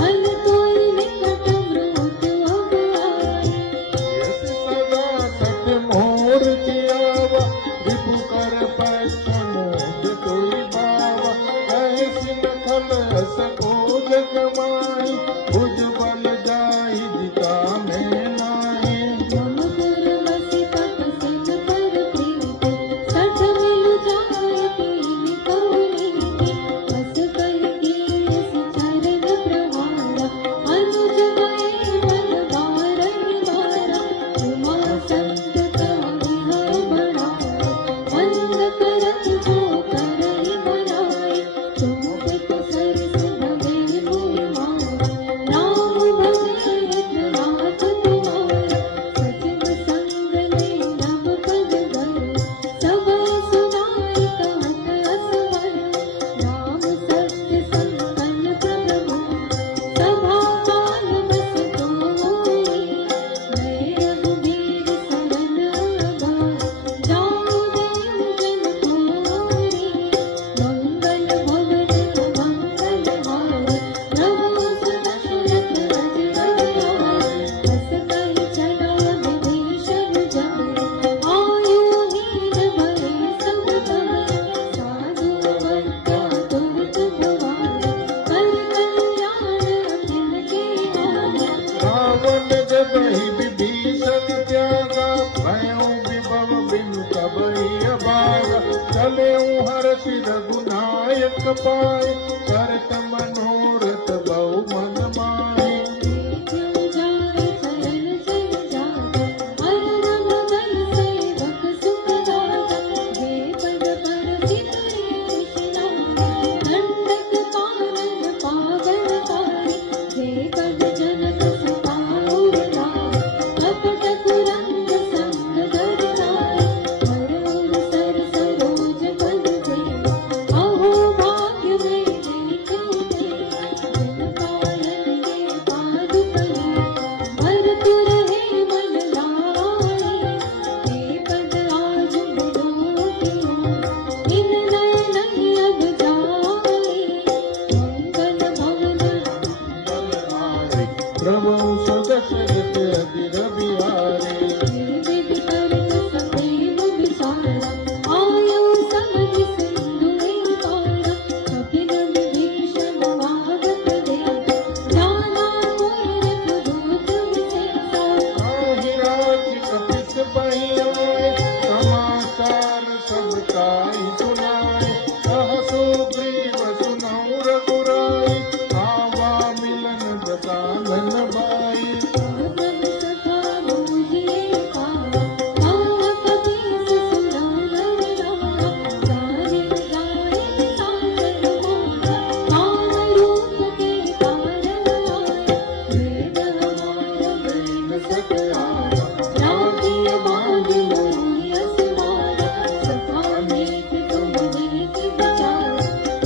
हल तोय निकट मृत अब आए यस सदा सत मोर कियावा विभु कर पैठ मोद कोई बावा ऐसी नखल सको जग माही भुज बल जाहि दिता में नाही ब्रह्मपुर बसि तपसिन पर प्रीति सठ मिलु जाय कीन कहु नीति बस कहि कीनसि चरण प्रहारा अनुज गए मन बारहि बारा उमा संत कवि हर बढ़ाए वंद करत जो करहि बनाए तुम पित सरस भगे मोहि मारा राम भजे नाथ तुम्हारा सचिव संग ले नव पद गए सब सुनाई कहत असवर राम सत्य संकल्प प्रभु सभा काल बस तोई नए रघुबीर सरन आधार जाओ देव जन कोरी मंगल भवन मंगल हार प्रभु सुदशरथ अजियार बस कहि चला विभीषण जय आयु हीन भये सब तय साधु वर्ता तुरत भवाई कर कल्याण अखिल के आया रावण जब ही विभीषण त्यागा भयों विभव बिनु कबहि अभागा चले हर्षि रघुनायक पाए करत मनोरथ बहु मन माहे क्यों जाए चरण जय जागा हर रघुबर सेवक सुख दागा हे पद पर सिमरे कृष्णारी दंडक कानन पावन कारी हे पद जनक सुताउर लाए कपट कुरंग संग धर लाए हर सर सरोज पद सेवा अहो भाग्य में देखो प्रभु सुदशरथ अधीर बिहारी विधि करत सदैव विचारा आयो समझ सिंधु में पारा कपिल विभीषण वागत देव जाना कोई रघुदूत विशेषा आहिराज कपिस पहिया समाचार सबका ही सुनाए सहसो ग्रीव सुनौ रघुराई आवा मिलन दसानन बाई तब सखा मुझे पारा आवा कपीस सुना नर राया गाये गाये सागर मोरा काम रूप के कारण आया वेद हमारा वेद सतराया राखिए बांध मोहि असवारा सखा मीत तुम मीत विचारा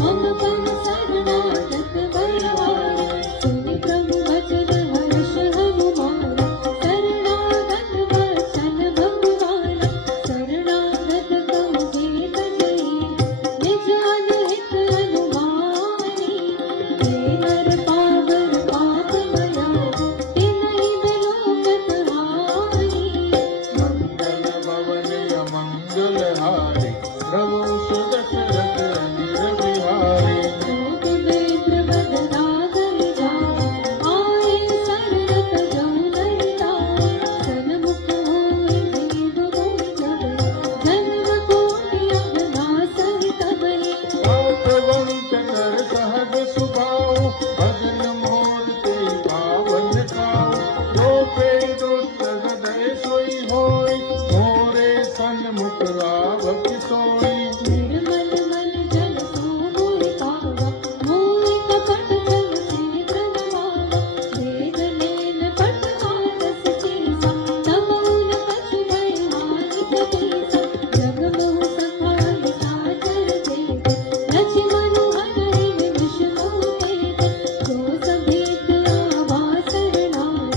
हम पन शरणागत बलवारा सुन प्रभु वचन हर्ष हनुमाना शरणागत वचन भगवाना शरणागत कहु जेत जई निज अनहित अनुमानी हे नर पावर पाप गया तिन्हि बिलोकत हानि मंगल भवन अमंगल हारी प्रभु सुदशरथ अधीर बिहारी लोक वेद्र बदलागल जाए आए सरलत जो नर ताए सन्मुख होए जीव गोचर जन्म कोटि अघनासर तबले पापवंत कर सहज सुभाव भजन मोर ते पावन खाओ जो पे दुष्ट हृदय सोई होय मोरे सन्मुख रावक सोई निर्मल मन जन सो मोहि पावा मोहि कपट छल से प्रणवावा वेद लेन पट आलस चीसा तमौन कछु भय हानि कपीसा जग मोह सखाय साचर जेत रचि मनु हरहि निमिष मोह पेत जो सभेत आवा सरनाय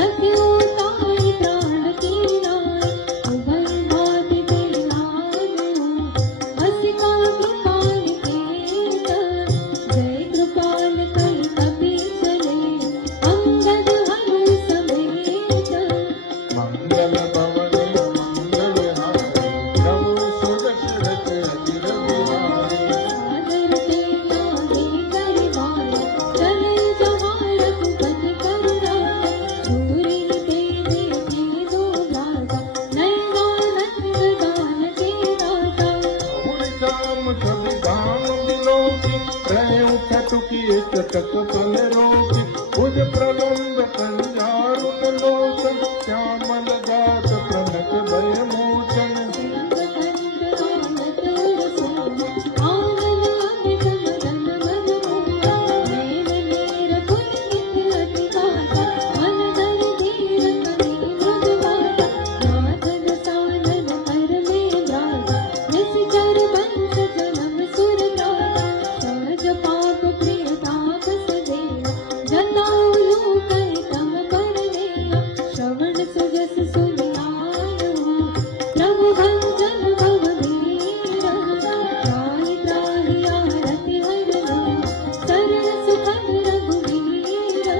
रख्यो ताहि प्राण की नाय उभय भात के लाग हसिका कृपाल केत जय कृपाल कल कपि चले अंगद हनु समेत मंगल भवन मंगल हारी प्रभु सुदशरथ अधीर बिहारी सादर ते लागे करिवाया चले जहाँ रघुपति कर राजा सूरी ते देखे दो राजा नैनानंद दान के राजा हुई काम कभी धाम बिलोकी रहे उठत की चटक पल रोकी बुध प्रलंब कंजारुन लोचन श्यामल गात प्रणत भय मोचन कंठ आनत रसोना आंगन अमित मदन मनमोहना नैन नीर पुलकित अति गाता मन धर धीर कवि मृदुवाता नाथ दसानन कर में राजा निशिचर वंश जनम सुर राजा सहज पाप प्रिय तापस देवा जताऊ लोक तम पर लेवा श्रवण सुजस सुनियान हो प्रभु भंजन भव वीरा त्राहि त्राहि आरति हरना सरल सुखद रघुवीरा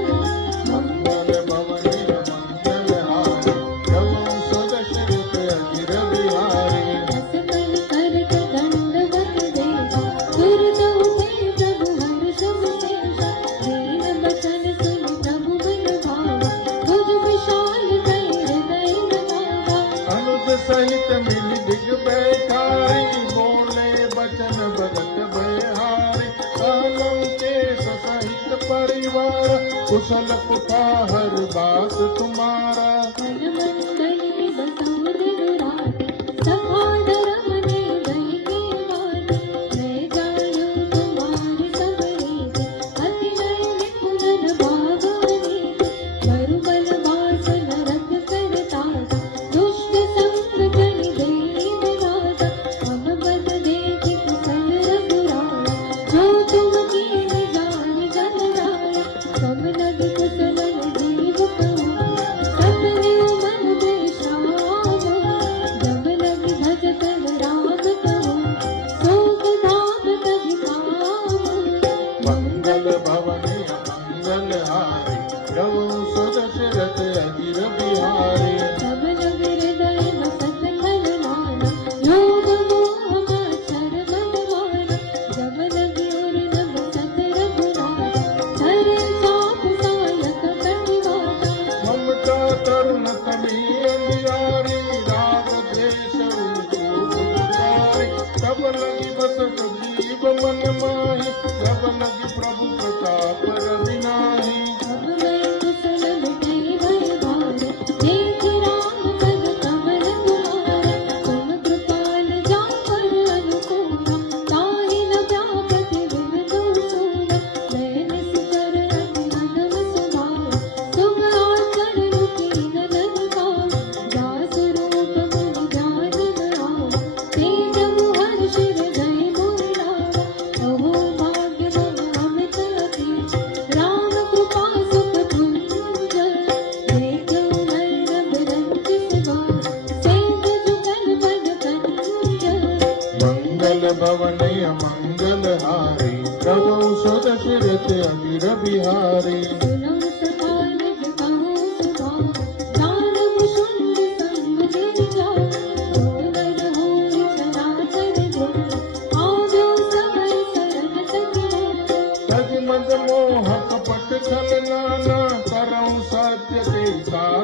मंगल भवन मंगल हारी प्रभु सुदशरथ अधीर बिहारी रस कल करत दंडवत देवा दुर्द उठे प्रभु हर्ष विशेषा दीन बचन सुन प्रभु मन भावा तुझ विशाल कल हृदय लगावा अनुज सहित मिल दिग बैठारी बोले बचन भगत बहारी अलंकेश सहित परिवार कुशल कुठाहर बात तुम्हारा मन मंगल बसौ दुराते सखा धर्म ने दही के वाते मैं जायो तुम्हारे सबरेते अति नय निपुण भागवते वरु बल वास नरक करताता दुष्ट संग जन देव राजा हम बद देख कुशल रघुराया जो तुम कीन जान जन राया सब लग कुशल जीव कहो सबरे मन बिश्रामो जब लग भजत राम कहो शोक धाम तज पावो मंगल भवन मंगल हारी प्रभु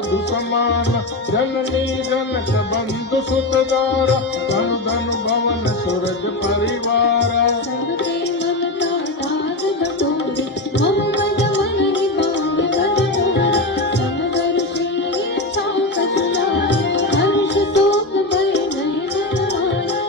मधु समान जननी जनक बंधु सुतदार धन धन भवन सूरज परिवार सबके ममता दाग बटोरे मम मद मन निबाण कर तोरे समदर श्री इच्छा कछुलाए हर्ष शोक भय नहीं मनमाए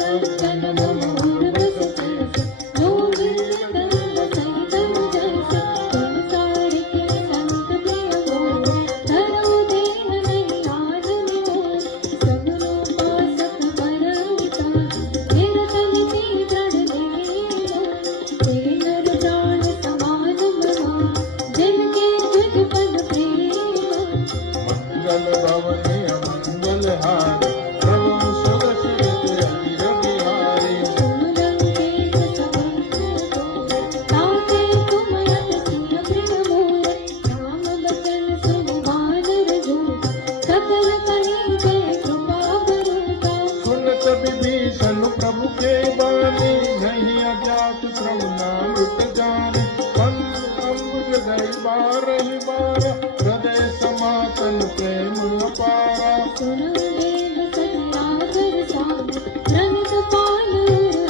सज्जन मनोहर बस तरस योगी तन बसई तन जैसे तुम सारे के संत प्रिय मोर धरो दीन नहीं आदम मोर सगरो पासक परमिता मेरा तन की जड़ देना तेरे नर प्राण समान मना जिनके तुझ पद प्रेमा मंगल भवने मंगल हारी प्रभु सुदर्शन अखिल बिहारी सुमलंकेश सबंत ताके तुम यत सुन प्रिय मोर राम बचन सुन बानर जोर सकल कहीं जय कृपा बरुता सुनत विभीषण प्रभु के बानी नहीं अजात श्रम नामृत जानी अम्बुज गई बार ही बार हृदय समातन प्रेम अपारा सुनो देव सत्यागर साम रंग पाल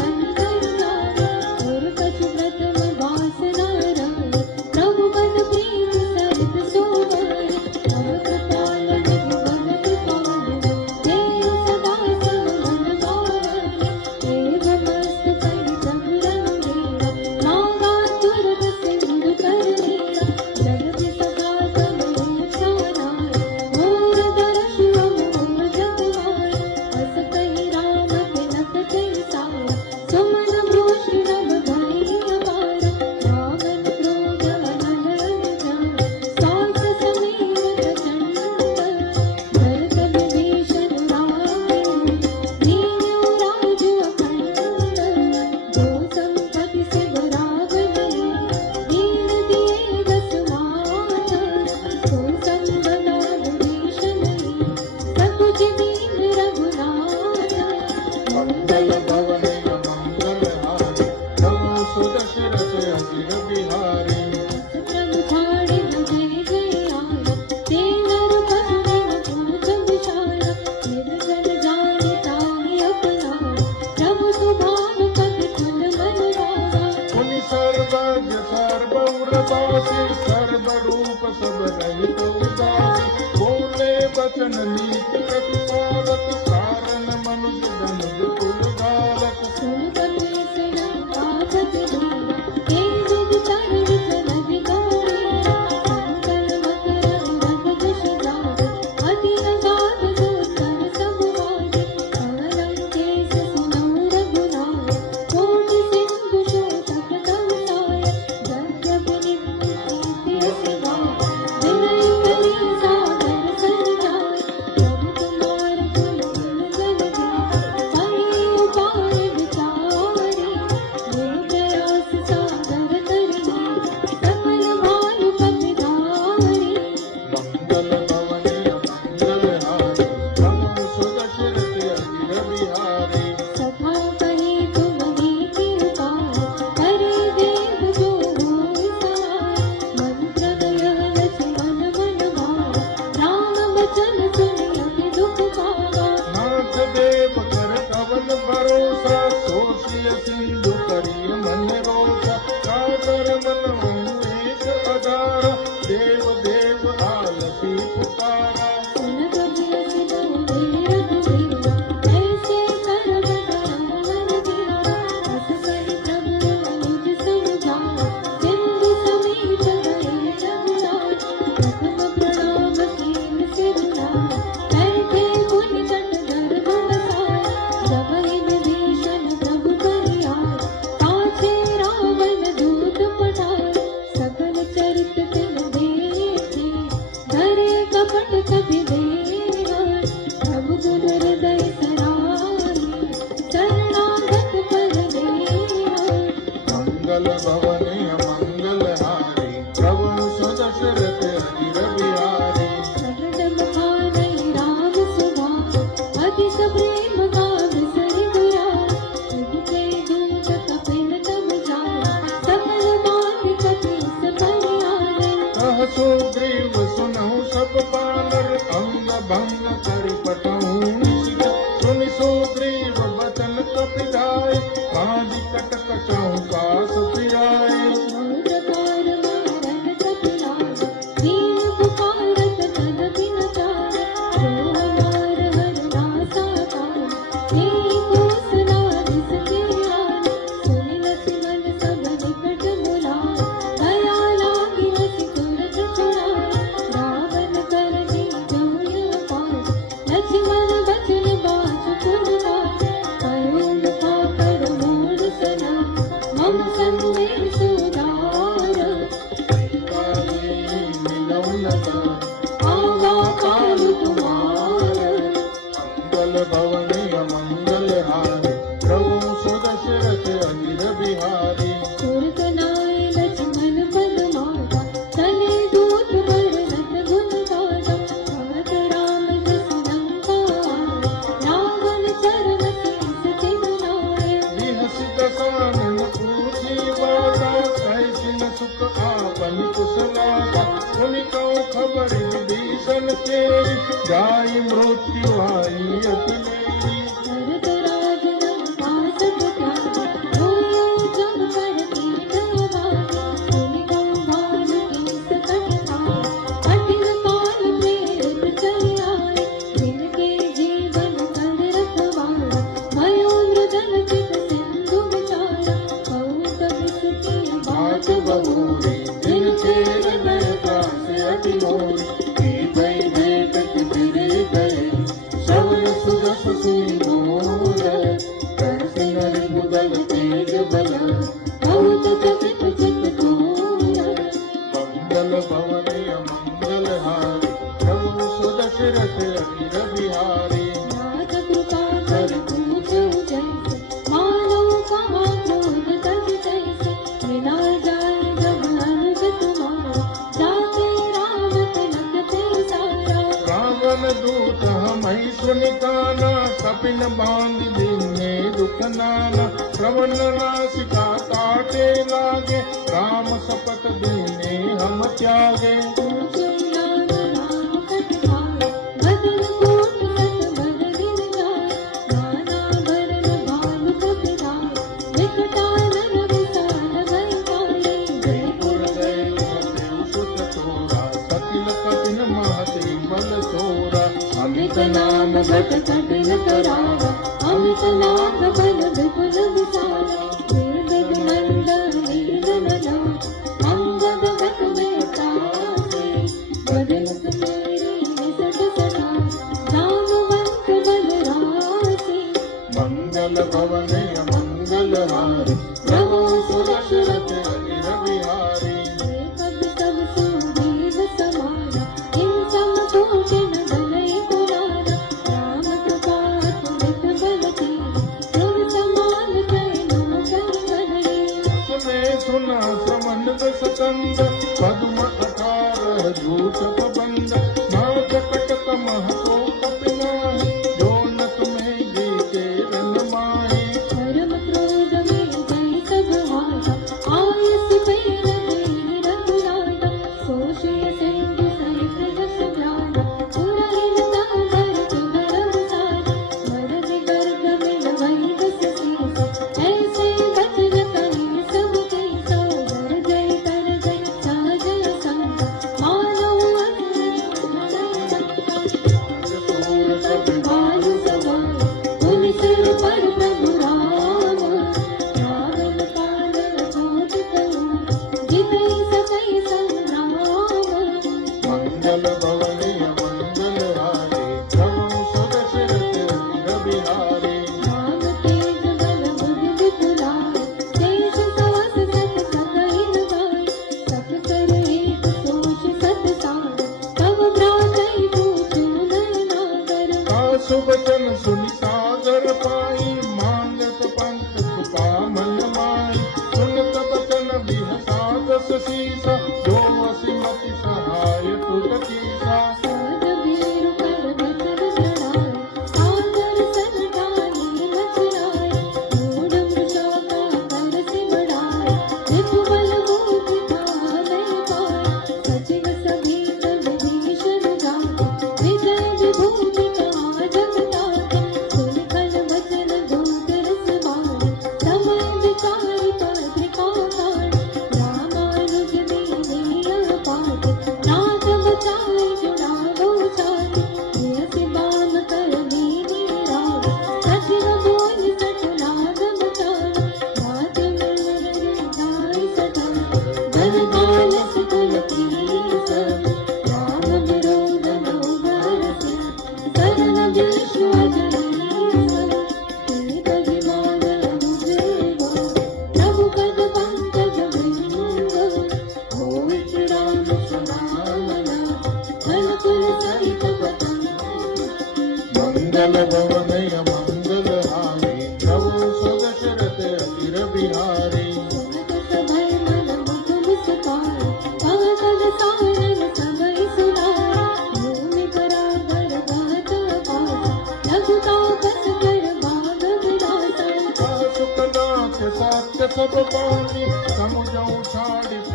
अंतर जान और कछु प्रथम वासना रंग प्रभु मन प्रीत सहित सोवाय हम कृपाल निधि भगत पाल देव सदा सब मन भावन देव मस्त कहि सब रंग देवा नागा दुर्ग सिंधु कर लीला जगति सदा सब उचाराय मोर दर्श मोर जगवाय अस कहि राम तिलक जैसाया सुमन भूषि नभ भई अपारा रावण क्रोध अनल जान सास समीर प्रचंड भरत विभीषण राम दीन्यो राजु अखंड जो संपत्ति सिव रावण दीन दिए दस माता सो संबला विभीषण सकुच दीन रघुनाथ मंगल भवने मंगल हारी प्रभु सुदर्शन अखिल बिहारी प्रभु छाड़े जय जयारा ते नर पशु दिन पूछ विचारा निर्जन जाने ताहि अपनारा प्रभु सुभान कपि कुल मन भावा मुनि सर्वज्ञ सर्वौरवासी सर्वरूप सब रहित उदासी बोले वचन नीति प्रतिपालक कारण मनुज धन विपुल गालक सुन कपि सेना पापत दीना हे जुग तर विचल विकारी संकल मकर रघ दुष जात अति अगाध गोचर सब वाजे कलंकेश सुनो रघुनाथ कोटि सिंधु शोषक तव साय जगत नित्य कीर्ति सिवाय विनय कली सागर सर जाय प्रभु तुम्हार कुल कुल जल पाई उपाय विचारे गुरु प्रयास सागर तरी सकल भानु कपिधारी मंगल भवने मंगल हारी प्रभु सुदर्शन अखिल बिहारी सखा कही तुम्हारी कृपा करे देव जो होय सहाय मंत्र गय लक्ष्मण मन भावा राम बचन सुनि अति दुख पावा नाथ देव कर कवन भरोसा सोशिय सिंधु करिय मन रोसा सागर मन एक अदारा देव देव आलसी पुकारा सुन कबि अस बोले रघुवीरा ऐसे सर्व धर्म वर वीरा अस कहि प्रभु अनुज समझावा सिंधु समीप गए रघुनाथ प्रथम प्रणाम कीन सिरुनाथ बैठे मुनि तट गर्भ बसाया जब ही विभीषण प्रभु कहि आए पाछे रावण दूत पठाए सकल चरित तिन देखे धरे कपट कपि देवा प्रभु गुण हृदय सराहे शरणागत पर देवा मंगल भवने मंगल हारी प्रभु सुदर्शन अखिल बिहारी सकट बखानै राम सुभाष अधिक प्रेम का बिसरि गया तुझसे दूत कपिल तब जाया सकल बात कपि इस पर आए कह सुग्रीव सुनहु सब बानर अंग भंग करि पठहु निशित सुनि सुग्रीव बचन कपिधाय कांदी कटकटहु कास फिराय प्रकार मारन कपिलाय दीन पुकारत तन बिन जाय जो हमार हर नासा पाय हे कोसला जिसके आय सुनि लक्ष्मण सब निकट बुलाय दया लागी हसि तुरत छुड़ाय रावण कर जी जय पाय लक्ष्मण बचन बाज पुरवाय करुण पाकर मोर सना मम संदेश सुधार आवा काल तुम्हार मंगल भवन मंगल हारी प्रभु सुदशरथ अनिल बिहारी सुरतनाय लक्ष्मण पद माता तले दूत बरनत गुण गाता भगत राम जस लंका रावण चरण शीस चिन्हाय बिहसि दसानन पूछी बाता कैसिन सुख आपन कुशलाता मुनि कहु खबर विभीषण केरि जाई मृत्यु आई अति मेरी भरत राज लंका सब त्याग होय जग कर कीन भाग सुनि कहु भानु की सकट खाय कठिन काल प्रेरित चल आए जिनके जीवन कर रखवार भयो मृदन चित सिंधु विचार कहु कबि सुखी बात बहुरी दिन तेरे नयता से अति मोरी की भई भेंट फिरे गए श्रवण सुरस सुनि मोर करसि नर मुदल तेज बल बहुत जगत चित तोय मंगल भवन मंगल हारी प्रभु सुदशरथ अनिल बिहारी नाथ कृपा कर पूछो जैसे मानो कहा क्रोध तज जैसे मिला जाए जब अनुज तुम्हारा जाते राम तिलक ते सारा रावण दूत हमहि सुनि काना कपिन बांध दीने दुख नाना श्रवण नासिका काटे लागे राम शपथ दीने हम त्यागे पूछो नाम नाम कटवाए बदन कोट सत बदलिन जाए नाना भरन भालु कपिलाए विकटानन विशाल भय पाए जय पुर गए सुत तोरा सकिल कपिन महति बल तोरा अमित नाम घट कपिल करावा अमित नाम बल विपुल विशाल वेद नंदन नील नला अंगद गत में तासे बदन तुम्हारी सत सदा जामवंत बल रासे मंगल भवन मंगल हारी प्रभु सुदशरथ अनिल बिहारी कब सब सुदेव समाना इन सम कोटिन बलय पुराना राम कृपा तुलित बल तेरी तुम समान कैलो कर बलय सुने सुना श्रवण दस कंद पद्म 18 झूठ प्रबंध नाथ कटक महतो कपिनाहि जो न तुम्हें जीते रन माहि धर्म क्रोध में जय सब हारा आयस पैर दे रघुनाथा सोषिय सिंधु सहित रस ज्ञान पुरहिन तावर चुगर सारा मरद गर्भ में वही दस सीसा ऐसे बचन कहे सब केसा वर जय कर जय सहजय संग मानो सूर सब बाल सवार पुनि सिर पर प्रभु राम रावण कानन कोटि कहूँ जिते सकै संग्राम मंगल भवन मंगल हारी प्रभु सुदशरथ अनिल बिहारी नाम तेज बल बुद्धि विपुलाय शेष सहस सत सकहिन गाय सत कर एक सोष सत सार तब भ्रातै पूछू नयनागर आसु बचन सुनि सागर पाई मानत पंथ कृपा मन माई सुनत बचन बिहसा दस सीसा जो असिमति सहाय तुझ कीसा साध बीरु कर बचन जड़ाए आदर सन डाली लचराए मूढ़ मृषा का कर सिमड़ाए विपुबल मुख धामे पाए सचिव सभी विधि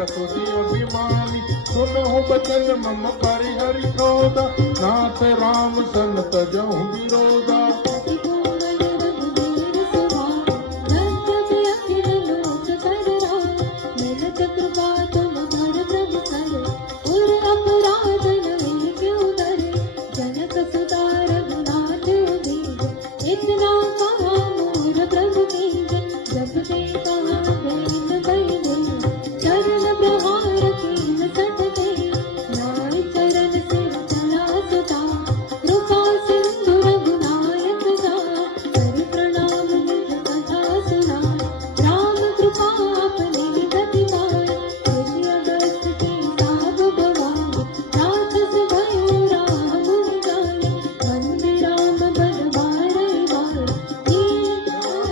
तुझी अभिमानी सुनो बचन मम परिहरि क्रोधा नाथ राम संत जहु विरोधा अति कोमल रघुवीर सुभाव धन्य अखिल लोक कररा मिलत कृपा तुम धर प्रभु कर उर अपराध नहीं क्यों करे जनक सुता रघुनाथ उदीन इतना कहा मोर प्रभु की जब ते कहा प्रेम बहिने चरण प्रहार कीन सटते नाय चरण सिर चला सुता कृपा सिंधु रघुनायक जा कर प्रणाम निज कथा सुना राम कृपा अपने गति पाए ऋषि अगस्त के साब गवाए राक्षस भयो राम जाने वंदे राम बलवार वार दीन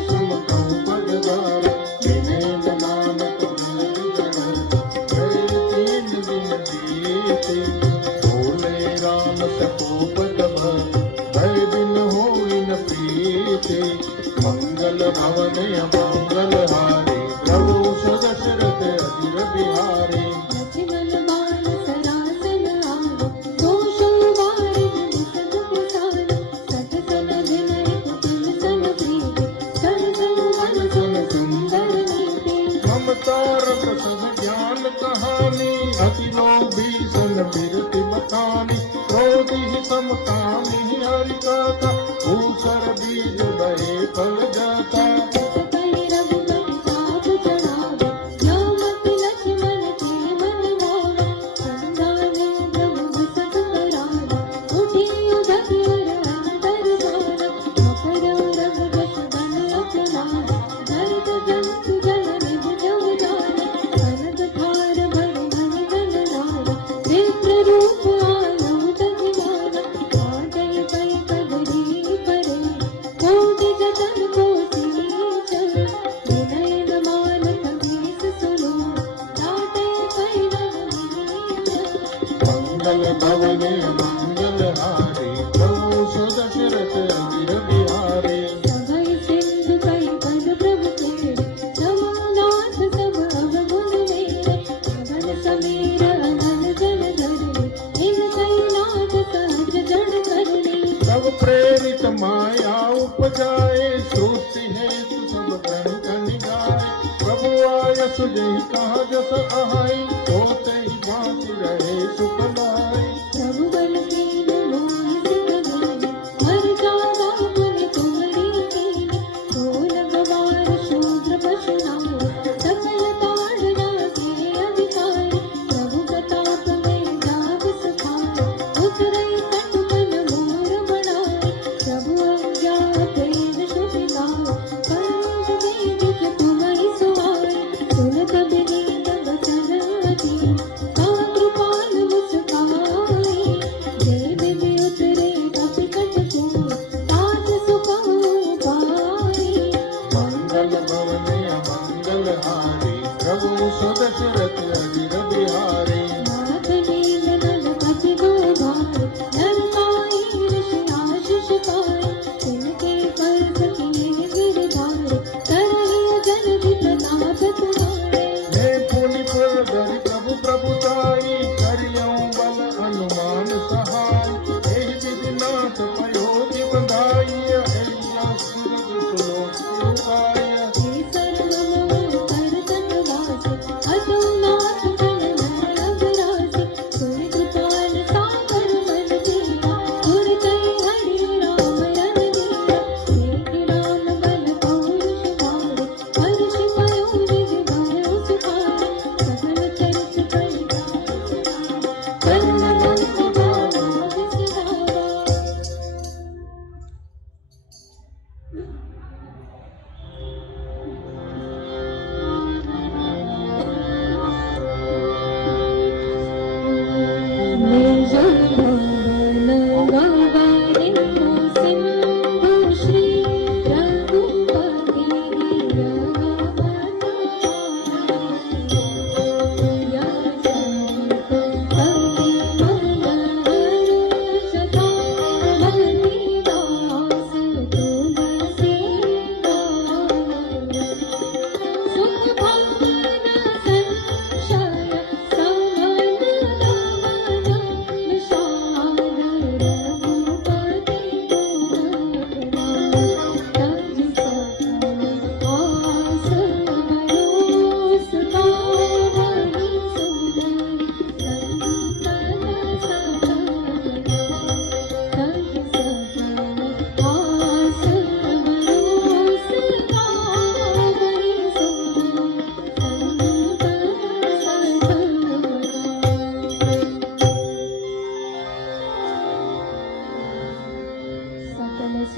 सम कहु पगवार विनय नानक मेरी जगह गए 3 दिन बीते बोले राम सकोपत भय दिन होई न प्रीते मंगल भवन अमंगल हारे प्रभु सदशरथ अजिर बिहारी लक्ष्मण बाण सरासन आव दोषो वारिद दिसत कुशाल सत सन विनय कुटिल सन प्रीत सरसम मन सन सुंदर नीति ममता रसद ज्ञान कहानी अति लोभी सन बिरति बखानी क्रोधी समकामी हरि गाथा भूसर बीज बहे फल जाता कहि रघुपति साथ चढ़ावे जामत लक्ष्मण के मन भावे संधाने प्रभु बसत करावे उठी उधति उर अंतर जाना मकर रघु जस बन अपनावे भरत जंतु जन निज जग जाने कनक थार भर धन धन नारे विप्र रूप आयो तजिमाना आजय पै कगरी परे कोटि जतन कोटि नीचर विनय न मान कबीस सुनो लाटे पै रघुवीर मंगल भवन मंगल हारे प्रभु सदशरथ अजिर बिहारी सभै सिंधु कई पद प्रभु तेरे रमानाथ सब अवगुण मेरे अगन समीर अनल जल धरणी इन कैलाश सहज जन करणी सब प्रेरित माया उपजाए सृष्टि हेतु सब ग्रह कन गाए प्रभु आय सुजहि कहा जस आहाई होते ही बाँचि रहे सुख लाई प्रभु बल कीन मोहि सिर गाने हर जावा पुनि तुम्हारी कीन ढोल गवार शूद्र पशु नार सकल ताड़ना के अधिकारी प्रभु प्रताप में जाग सखाए उतरे तट मन मोर बनाए प्रभु अज्ञा तेज शुभ लाए परम वेद तुम्हारी सुहाए सुनत विनीत वचन अधीन का कृपाल मुस्कान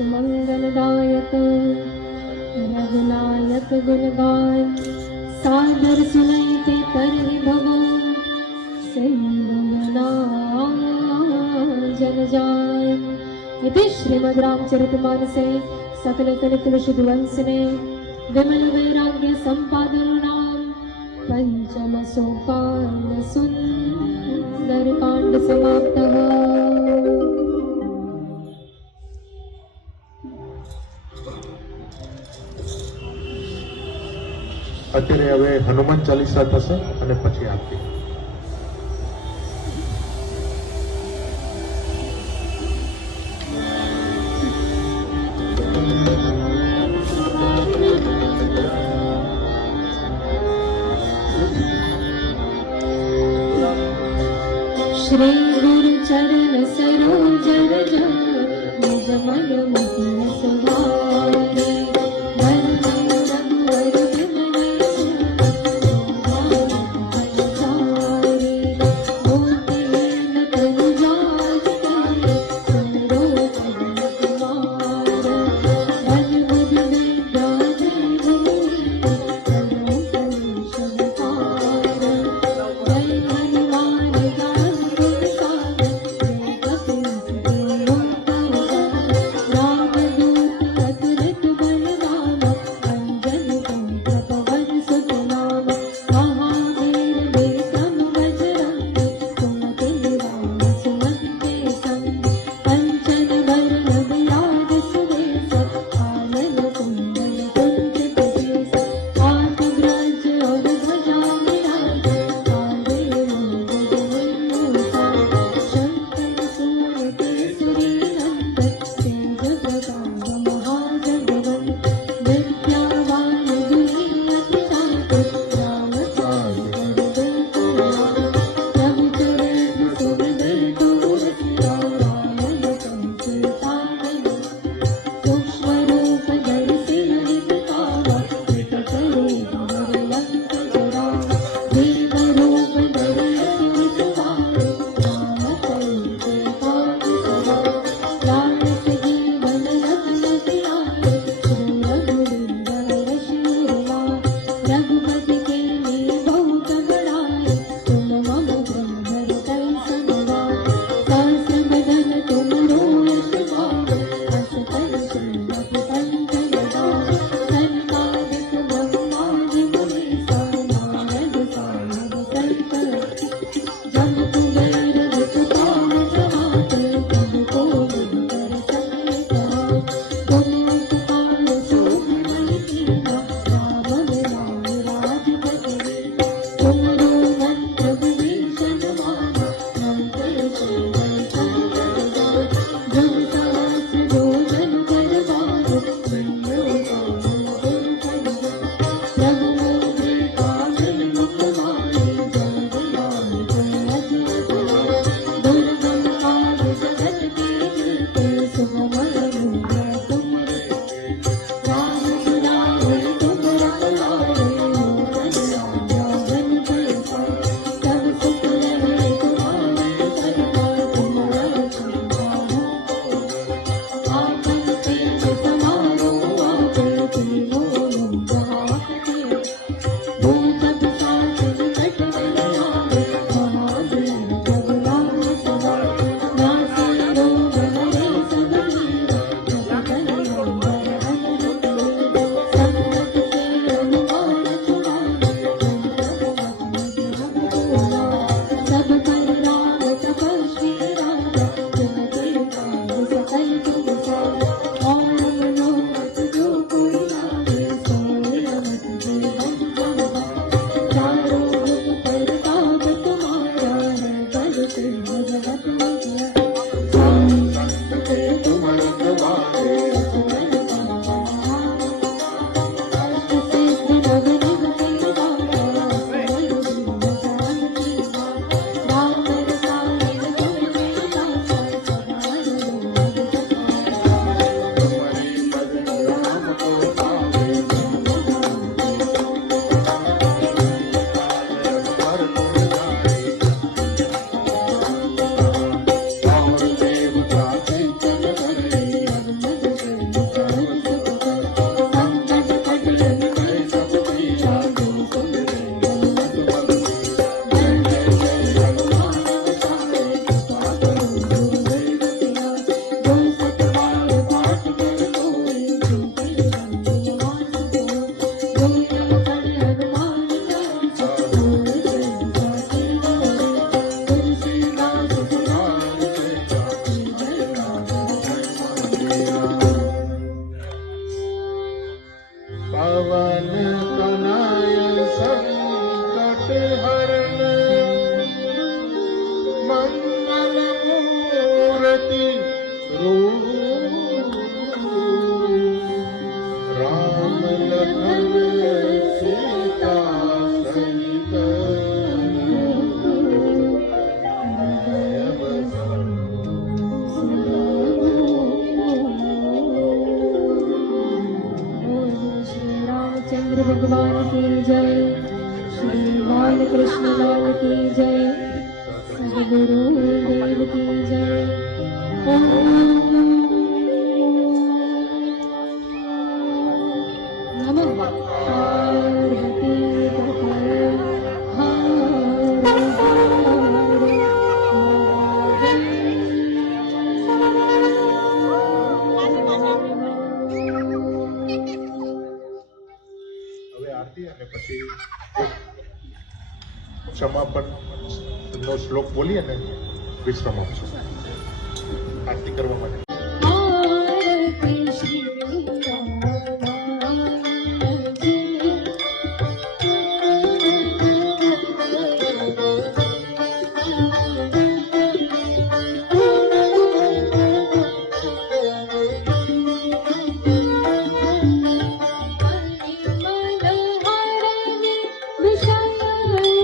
सुमंगलदायक रघुनायक गुण गाय सादर सुनते तरहि भवो सिंधुना जन जाय। इति श्रीमद् रामचरितमानसे सकल कलिकुलशुद्ध वंशने विमल वैराग्य संपादनानां पंचम सोपान सुंदर कांड समाप्तः। અત્યારે હવે હનુમાન ચાલીસા થશે અને પછી આરતી. श्री गुरु चरण सरोज रज निज मन मोहन सुहारे वरदन रघुवर विमल चारे मोते न तनु जाय सुंदरो पवन कुमार बल बुद्धि विद्या देहि तनु शंकर जय हनुमान ज्ञान गुण सागर जय कपीस रामदूत अतुलित बलधामा अंजन पुत्र पवन सुत नाम महावीर विक्रम बजरंगी कुमति निवारण सुमति संग कंचन वरण विराज सुवेश कानन कुंडल कुंचित केश हाथ ब्रज और ध्वजा विराजे कांधे मूंज जनेऊ शंकर सुवन केसरी नंदन तेज प्रताप महाजगवंत विद्यावान गुणी अति चातुर राम काज प्रभु चरण सुमदर तुलसी रामायण संकीर्तन सूक्ष्म रूप धरि सिरहि दिखावा विकट रूप धरि लंक जरावा भीम रूप धरि असुर सहारे रामचंद्र काज सवारे लालस जीवन रघुपति आए श्री रघुवीर शिवलाय रघुपति के बहुत बड़ाई तुम मम ब्रह्म कई समवाय सहस्र बदन तुम रोष गाओ हस कर श्रीमति कंठ लगाओ सनकादिक ब्रह्मादि मुनीसा नारद सारद संकर जब कुबेर दिखपाल समाते तब को कर सकल कहाओ तुम उपकार सूख नहीं कीना राम मिलाए राजपति तुम मंत्र विभीषण माना मंत्र सेवन संकट जाय जब सहस्र योजन कर बाजो बिंदु प्रभु मोरे काजल मुख मारे जय दयाल जय अजित दुर्गम काज जगत के जीते सुमन रूप तुम राम सुनावे तुम रखवारे जन पैसा सब सुख रहे तुम्हारे सरकार तुम आपन तेज समारो आपे तीनों लोग हाथ भूत पिशाच निकट नहीं आवे महादेव जब नाम सवारे नासे रोग हरे सब वीर जब कल्याण अनंत संकट से हनुमान छुड़ावे सब पर राम तपस्वी राजा तुमके काज सकल तुम सारा और मनोरथ जो कोई लावे सोई रमत जीवन गवा चारों युग प्रताप तुम्हारा है बल सिंह जगत विजय संत के तुम रखवारे असुरन संहारा अष्ट सिद्धि नव निध के दाता असुर दीन जानकी राम रसायन तुम में दाता सदा रोग तुम्हारी भजन राम को पावे जन्म जाए मंगलमूर्ति रूप राम लखन सीता सहित श्री रामचंद्र भगवान की जय, श्री बाल कृष्ण लाल की जय, सदगुरु देव की जय। ओम नमः पार्वती पतये हर હવે આરતી અને પછી સમાપન નો શ્લોક બોલીએ ને વિશ્રામ આપશું આરતી કરવા માટે। आरती श्री रामानंद जी। मनोहरणी विषय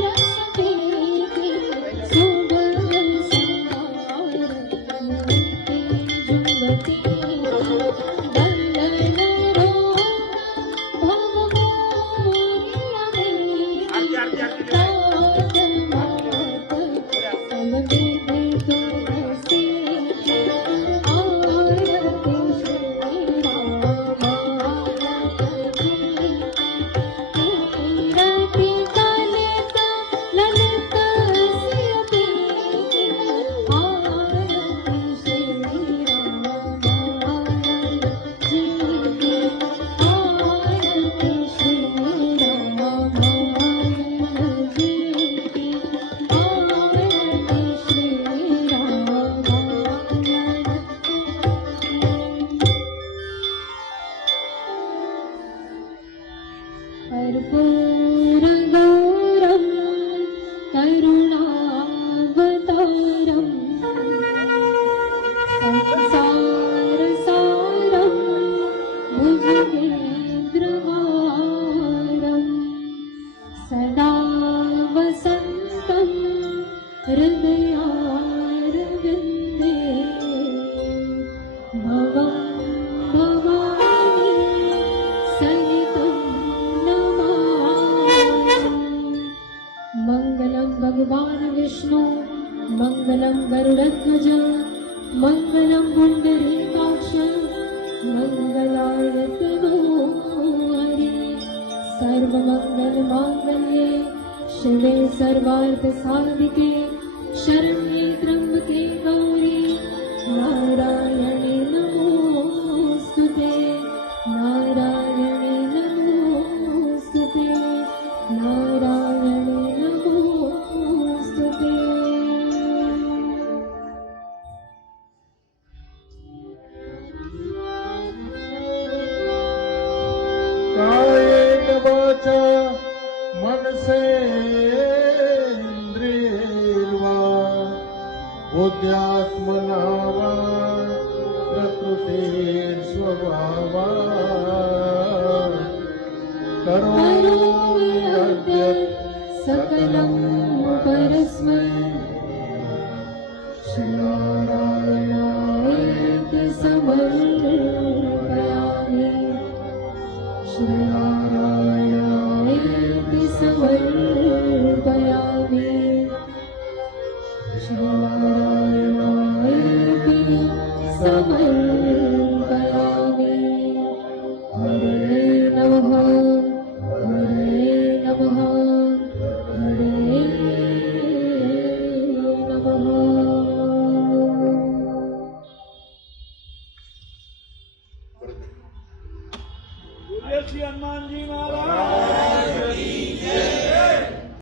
रस देती सुगम संहार जुवती वंदन रो कर्पूरगौरं करुणावतारं संसारसारं भुजगेन्द्रहारं सदा वसन्तं हृदयारविन्दे भवं भवानी सहितं मंगलम भगवान विष्णु मंगलम गरुड़ध्वज मंगलम पुंडरीकाक्ष मंगलाय तनो हरि सर्वमंगल मांगल्ये शिवे सर्वार्थ साधिके शरण्ये त्र्यंबके गौरी नारायणे नमोस्तुते नारायणे नमोस्तुते नारायणे नमोस्तुते। कायेन वाचा मनसेन्द्रियैर्वा बुद्ध्यात्मना वा प्रकृतेर्स्वभावात् करोमि अद्य सकलं परस्मै श्रीनारायणाय समर्पयामि श्रीनारायणाय समर्पयामि श्रीनारायणाय समर्पयामि। हरे नमः हरे नमः हरे नमः। श्री हनुमान जी महाराज।